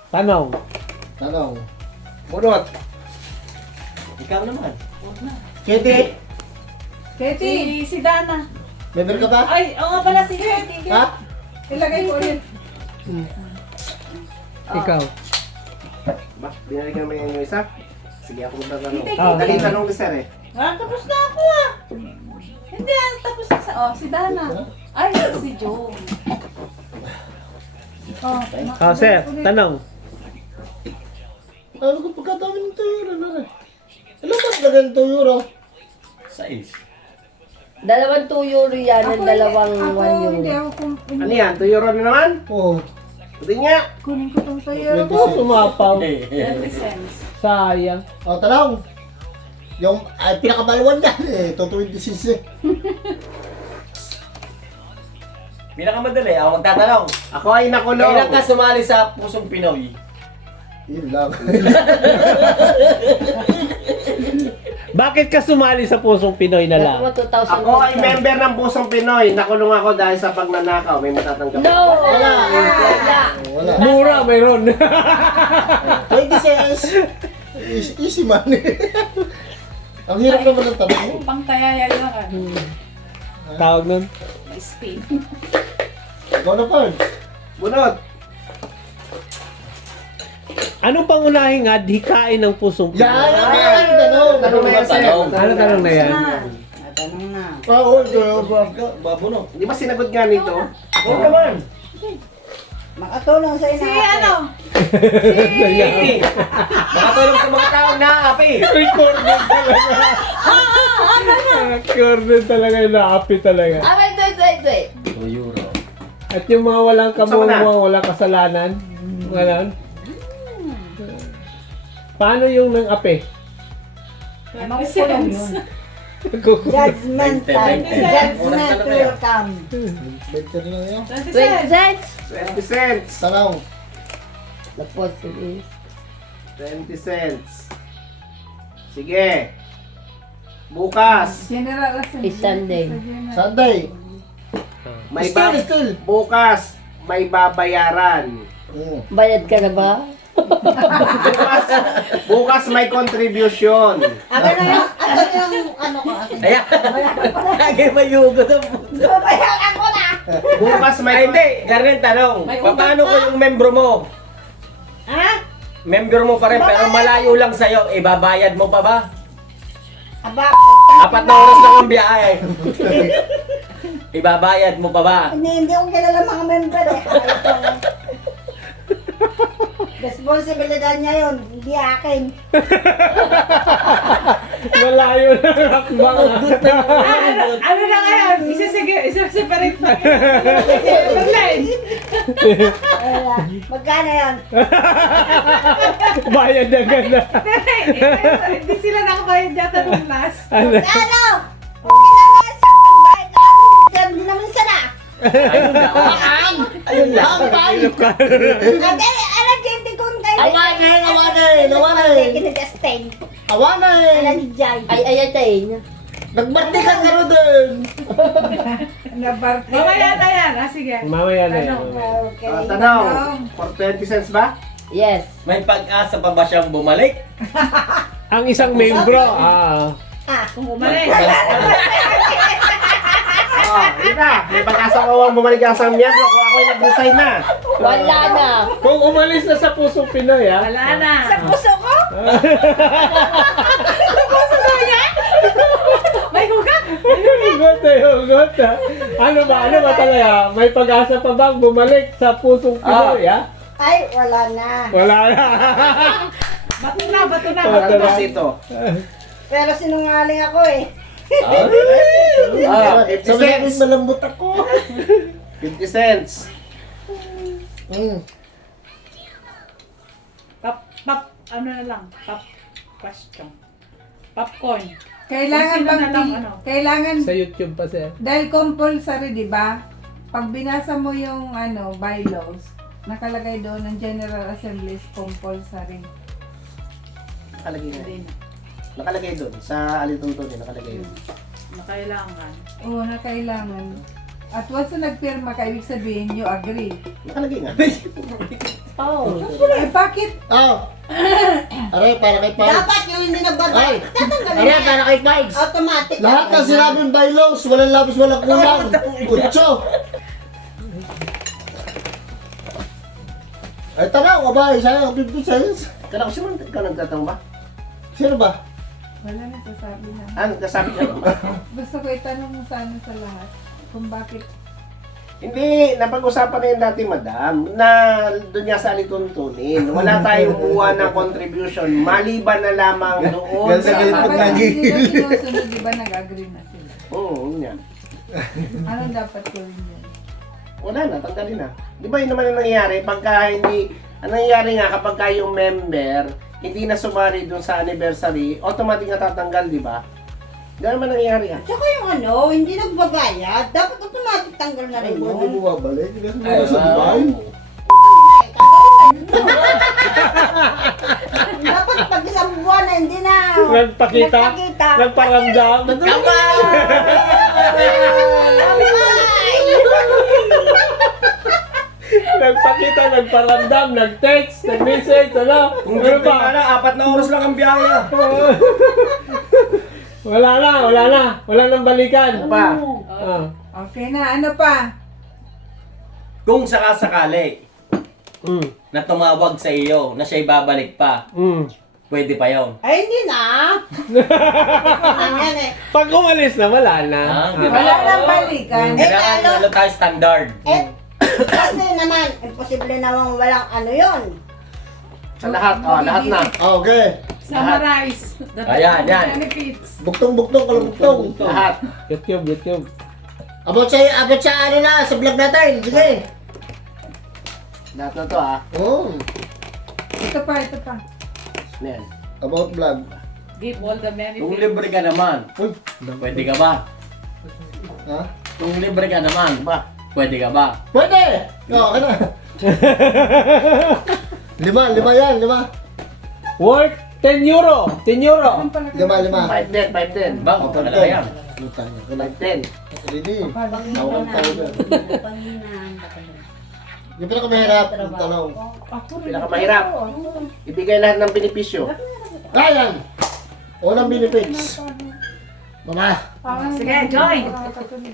Tanong. Tanong. Bunot. Ikaw naman. Kitty, Katie, Si Dana. member ka ba? Ay, oo nga pala si Katie. Ha? ilagay ko ulit. Ikaw. Ba, binalikan mo yung isa? Sige, ako magtatanong. Ah, Dali tanong ni sir eh. Tapos na ako ah. Hindi, tapos na si Dana. Ay, si Joe. Sir, tanong. Ano ko pagkatawin ng 2 euro na rin? Ilan ba talaga ng 2 euro? 6. Dalawang 2 euro yan at dalawang 1 euro. Hindi ako Ano yan? 2 euro na naman? Oo. Hindi nga. kunin ko tong sayo. Oh, sumapaw. 20 cents. Sayang. O, tanong. Yung pinakabaluan yan eh. Ito 26 eh. Pinakamadali, ako magtatanong. Ako ay nakulong. Kailan ka sumali sa Pusong Pinoy? Yun lang. Bakit ka sumali sa Pusong Pinoy na lang? Nakuha 2,000. Ako ay member ng Pusong Pinoy. Nakulong ako dahil sa pagnanakaw. May matatanggap. No! Wala! Wala! Wala. Mura, mayroon. 26. Easy money. Ang hirap naman ng tanong mo. Pangkayaya lang ah. Tawag nun. May speed. Ikaw na, Pards. Bunot. Anong pangunahing adhikain ng Pusong Yan! Pinoy? Yan! Tanong! Tanong na yan, sir. Tanong. Ano tanong na yan? Tanong na. Oo, Babuno. Di ba sinagot nga nito? Oo naman. Makatulong sa Si ina. ano? Katie. Makatulong sa mga taong naapi. Recorded talaga. Recorded talaga yung naapi talaga. Ah, wait. 2 euro. At yung mga walang Saan ka na? kamuha, walang kasalanan. Ganon. Paano yung nang ape? 20 cents. Judgmental. 20. Judgment will come. Benter lang yan. 20 20 cents. cents. 20 cents. Tanong. Tapos, sige. 20 cents. Sige. Bukas. General Assembly. It's Sunday. Sunday. May Still. bukas may babayaran. Bayad ka na ba? Bukas may contribution. Akin na yung, ano ko, akin. Ayan. Lagi mayugot ang puto. Babayaran ko na! Bukas Ay, may hindi. Ganun tanong. May utang Paano ko yung membro mo? Ha? Member mo pa rin pero malayo lang sa'yo. Ibabayad mo pa ba? Aba, 4 na oras lang ang biyahe. Ibabayad mo pa ba? hindi ko kilala mga member eh. Responsibilidad niya yun, hindi akin. Malayo na rakbang. Ano na ngayon? Isa-separate na. Separate. Magkano yan? Bayad na ganda. Hindi sila nakabayad yata nung last. Ano? Ano? Okay naman sa pagbayad. Hindi naman sana. Ayun na. Ayun lang. Ate, alam gente kung kayo. Awanay. Kinag-stain. Awanay. Alam ni Jai. Ay, tayo. Nagbartikan ka rin din. Nabarte. Mamaya na yan. Sige. Mamaya na yan. Okay. Tanaw, for 20 cents ba? Yes. May pag-asa pa ba siyang bumalik? Ang isang membro, Kung umalik. Yun na. May pag-asa ko bumalik ang isang miyembro kung ako'y nag-resign na. Wala na. kung umalis na sa pusong Pinoy, ha? Wala na. Sa puso ko? May hugat. Hugot, ha? Ano ba talaga? May pag-asa pa bang bumalik sa pusong Pinoy, ha? Ay, wala na. Wala na. Bato na. Ano ba ito? Pero sinungaling ako eh. 50 Sabi cents. namin malambot ako. 50 cents. Ano na lang. Question. Popcorn. Kailangan Kung sino na lang, bang kailangan Sa YouTube pa, sir. dahil compulsory, di ba? Pag binasa mo yung bylaws, nakalagay doon ng General Assembly is compulsory. Nakalagay na. Nakalagay doon. Sa alituntunin, nakalagay yun. Na kailangan. Oo, na kailangan. At once na nagpirma ka, ibig sabihin you agree. Nakalagay nga. Eh bakit? Aray, para kay Pigs. Dapat yung hindi nagbabayad. Tatanggalin Aray, na. para kay Pigs. Automatic. Lahat ng sinabing bylaws, walang labis, walang kulang. Kutso. Ay, tara, kabay, sa'yo, 50 cents. Kala ko sino ikaw nagtatanong ba? Sino ba? Wala na sasabi na. Ano, kasabi ka ba? Gusto ko itanong mo sana sa lahat kung bakit. Hindi, napag-usapan na yun dati, madam, na doon nga sa alituntunin. Wala tayong buwan ng contribution, maliban na lamang doon Ganda sa... ganyan pag Kapag naging- hindi na sinusunod, di ba nag-agree na sila? Oo, yun nga. Anong dapat gawin yun? Wala na, tanggalin na. Di ba yun naman ang nangyayari? Pagka hindi, ang nangyayari nga kapag ka yung member, hindi na sumari doon sa anniversary, automatic na tatanggal, di ba? Ganun naman nangyayari ah. Tsaka yung hindi nagbabayad, dapat automatic tanggal na rin Ay, hindi yun. mo babalik. Hindi mo nasa Dubai. Dapat pag isang buwan na hindi na Nagpakita. Nagparamdam. Nagpakita, nagparamdam, nag-text, nag-message, ano? Kung Ano ganito ba? na, 4 na oras lang ang biyahe. Wala na. Wala nang balikan. Ano pa? Okay na, ano pa? Kung sakasakali na tumawag sa iyo na siya'y babalik pa, pwede pa yun. Ay, hindi na. Yan eh. Pag umalis na, wala na. Di ba? Wala nang balikan. Kailangan ano tayo standard. Kasi naman, imposible namang walang yun. Sa lahat, lahat na. Okay. Summarize. The Ayan, yan. benefits. Buktong-buktong, kalabugtong. Lahat. YouTube. Abot sa sa vlog natin. Sige. Lahat na to ah. Oh, Ito pa. Ano yan? about vlog. Give all the Kung benefits. libre ka naman, pwede ka ba? Ha? Kung libre ka naman, pwede ka ba? Pwede! Okay na. 5 yan, 5. Worth 10 euro. 10 euro. 5. 5-10. Ba? Kung talaga yan. Lutang na. 5-10. Ready? Pangina. Tawag tayo dyan. Pangina. Yung pinakamahirap, yung tanong. Pinakamahirap. Ibigay lahat ng benepisyo. Ayan! Unang benefits. Mama, Sige, join.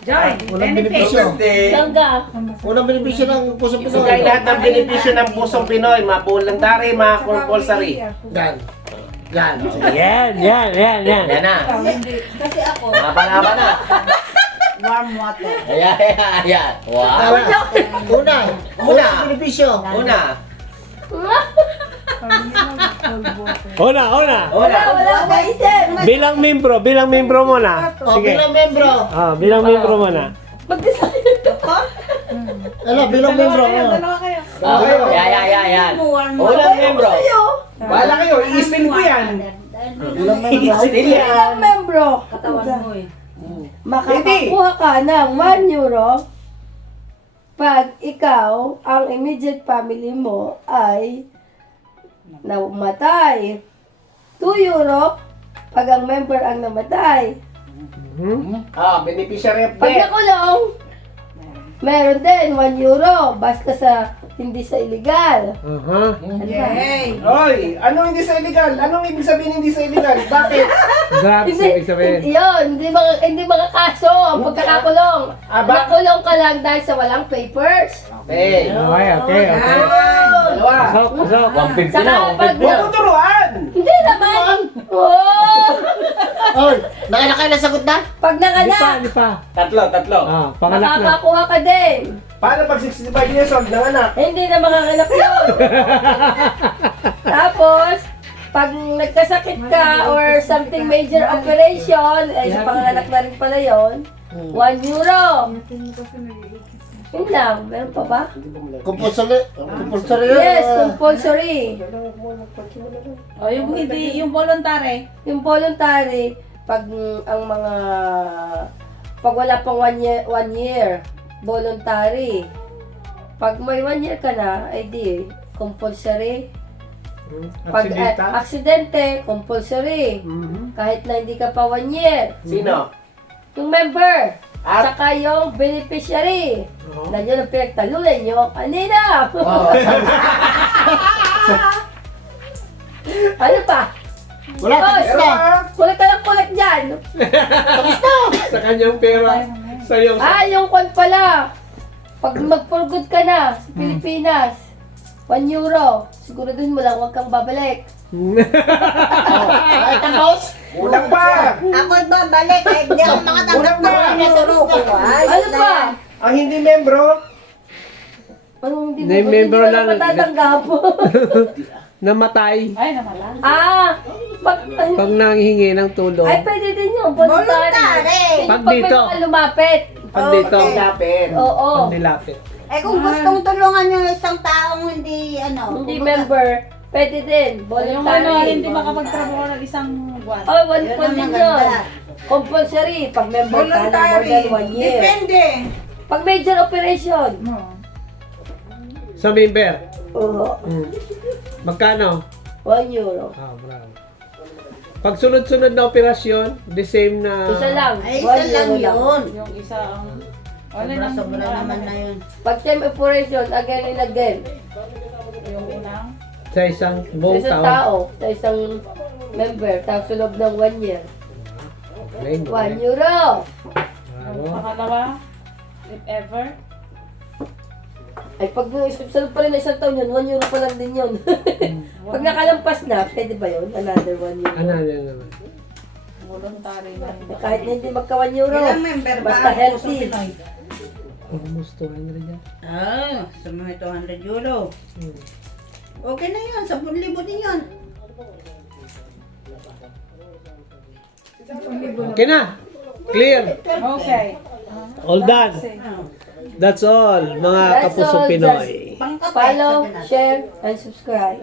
Join. unang Benefits. benepisyo. Unang benepisyo ng Pusong Ibigay Pinoy. lahat ng benepisyo ng pusong Pinoy, mga voluntary, mga compulsory. Yan. Yan. Yan. Yan na. Kasi ako, Haba na. warm water. Ayan. Wow. Una. Unang benepisyo. Una. Una. Wala ba isip? Bilang membro muna. O, Sige. bilang membro. Bilang membro muna. Ano, bilang membro. Dalawa kayo. Yan. Warm Unang membro. Wala kayo, i-spin ko yan. Bilang membro. Ilang membro? Makakakuha ka ng 1 euro pag ikaw, ang immediate family mo ay namatay. 2 euro pag ang member ang namatay. Beneficiary of Pag death. nakulong, meron din 1 euro basta sa hindi sa illegal. Aha. Ano ba? Yay! Oy, anong hindi sa illegal? Anong ibig sabihin hindi sa illegal? Bakit? Drugs, ibig sabihin. Yun, hindi mga kaso ang pagkakakulong. Aba. Nakulong ka lang dahil sa walang papers. Okay. Okay. Dalawa. Pasok, pasok. 150 na, Saka pag 150 Huwag mo turuan! hindi naman. Oh! Oy, nakailan na sagot na? Pag Di pa, nanganak, di pa. Tatlo. Panganak na. makakakuha ka din. Paano pag 65 years old ng anak? Hindi na makakanak yun. Tapos, pag nagkasakit ka or something major operation, ay sa panganak na rin pala yun, 1 euro. Yun lang. Meron pa ba? Compulsory. Compulsory yun. Yes, compulsory. O, yung voluntary. Yung voluntary, pag ang mga, pag wala pang 1 year, voluntary. Pag may 1 year ka na, ay di, compulsory. Pag aksidente, compulsory. Kahit na hindi ka pa 1 year. Sino? Yung member, At? saka yung beneficiary. Na yun ang pinagtalunan nyo kanina. Ano pa? Wala, tapos Oy, na. kulit ka lang kulit dyan. Sa kanyang pera. Sa'yo. Yung kwan pala. Pag mag-for-good ka na sa Pilipinas, 1 euro. Siguraduhin mo lang, huwag kang babalik. Ay, tapos. Kulang pa! Ako babalik, eh, hindi ako makatanggap ng pinaturo ko. Ay, Ano pa? Ang hindi membro, Anong hindi Hindi, mo member hindi mo lang. na matatanggap? Namatay. Ay, namala. Pag nanghihingi ng tulong. Ay, pwede din yun. Voluntary. Voluntary. Pag Pag may dito. mga lumapit. Pag dito. lapit. Oo. Pag nilapit. Eh kung gustong tulungan yung isang taong hindi, Hindi member, pwede din. Yung Voluntary. hindi makapagtrabaho ng isang buwan. Oh, one Yun point ang din maganda. yun. Compulsory. Pag member ka na more Voluntary. than 1 year. Depende. Pag major operation. Sa member. Oo. Magkano? 1 euro. Bravo. Pag sunod-sunod na operasyon, the same na... Isa lang. Ay, 1 isa lang euro yun. Yung isa ang... Wala nang Sobra naman na yun. Pag same operation, again and again. yung unang... Sa isang Sa buong isang taon. tao, sa isang member, tapos sa loob ng 1 year. Galing, 1 euro. Bravo. Pangalawa, if ever. Ay, pag sunod pa rin na isang taon yun, 1 euro pa lang din yun. Pag nakalampas na, pwede ba yun? Another 1 euro. Ano yan naman? Voluntary na. Kahit na hindi magka 1 euro. Ilang member ba? Basta healthy. Almost 200 yan. Ah, sa mga 200 euro. Okay na yun, 10,000 din yun. Okay na. Clear. Okay. All done. That's all, mga That's kapuso all, Pinoy. Pangkape. Follow, sabi natin. share, and subscribe.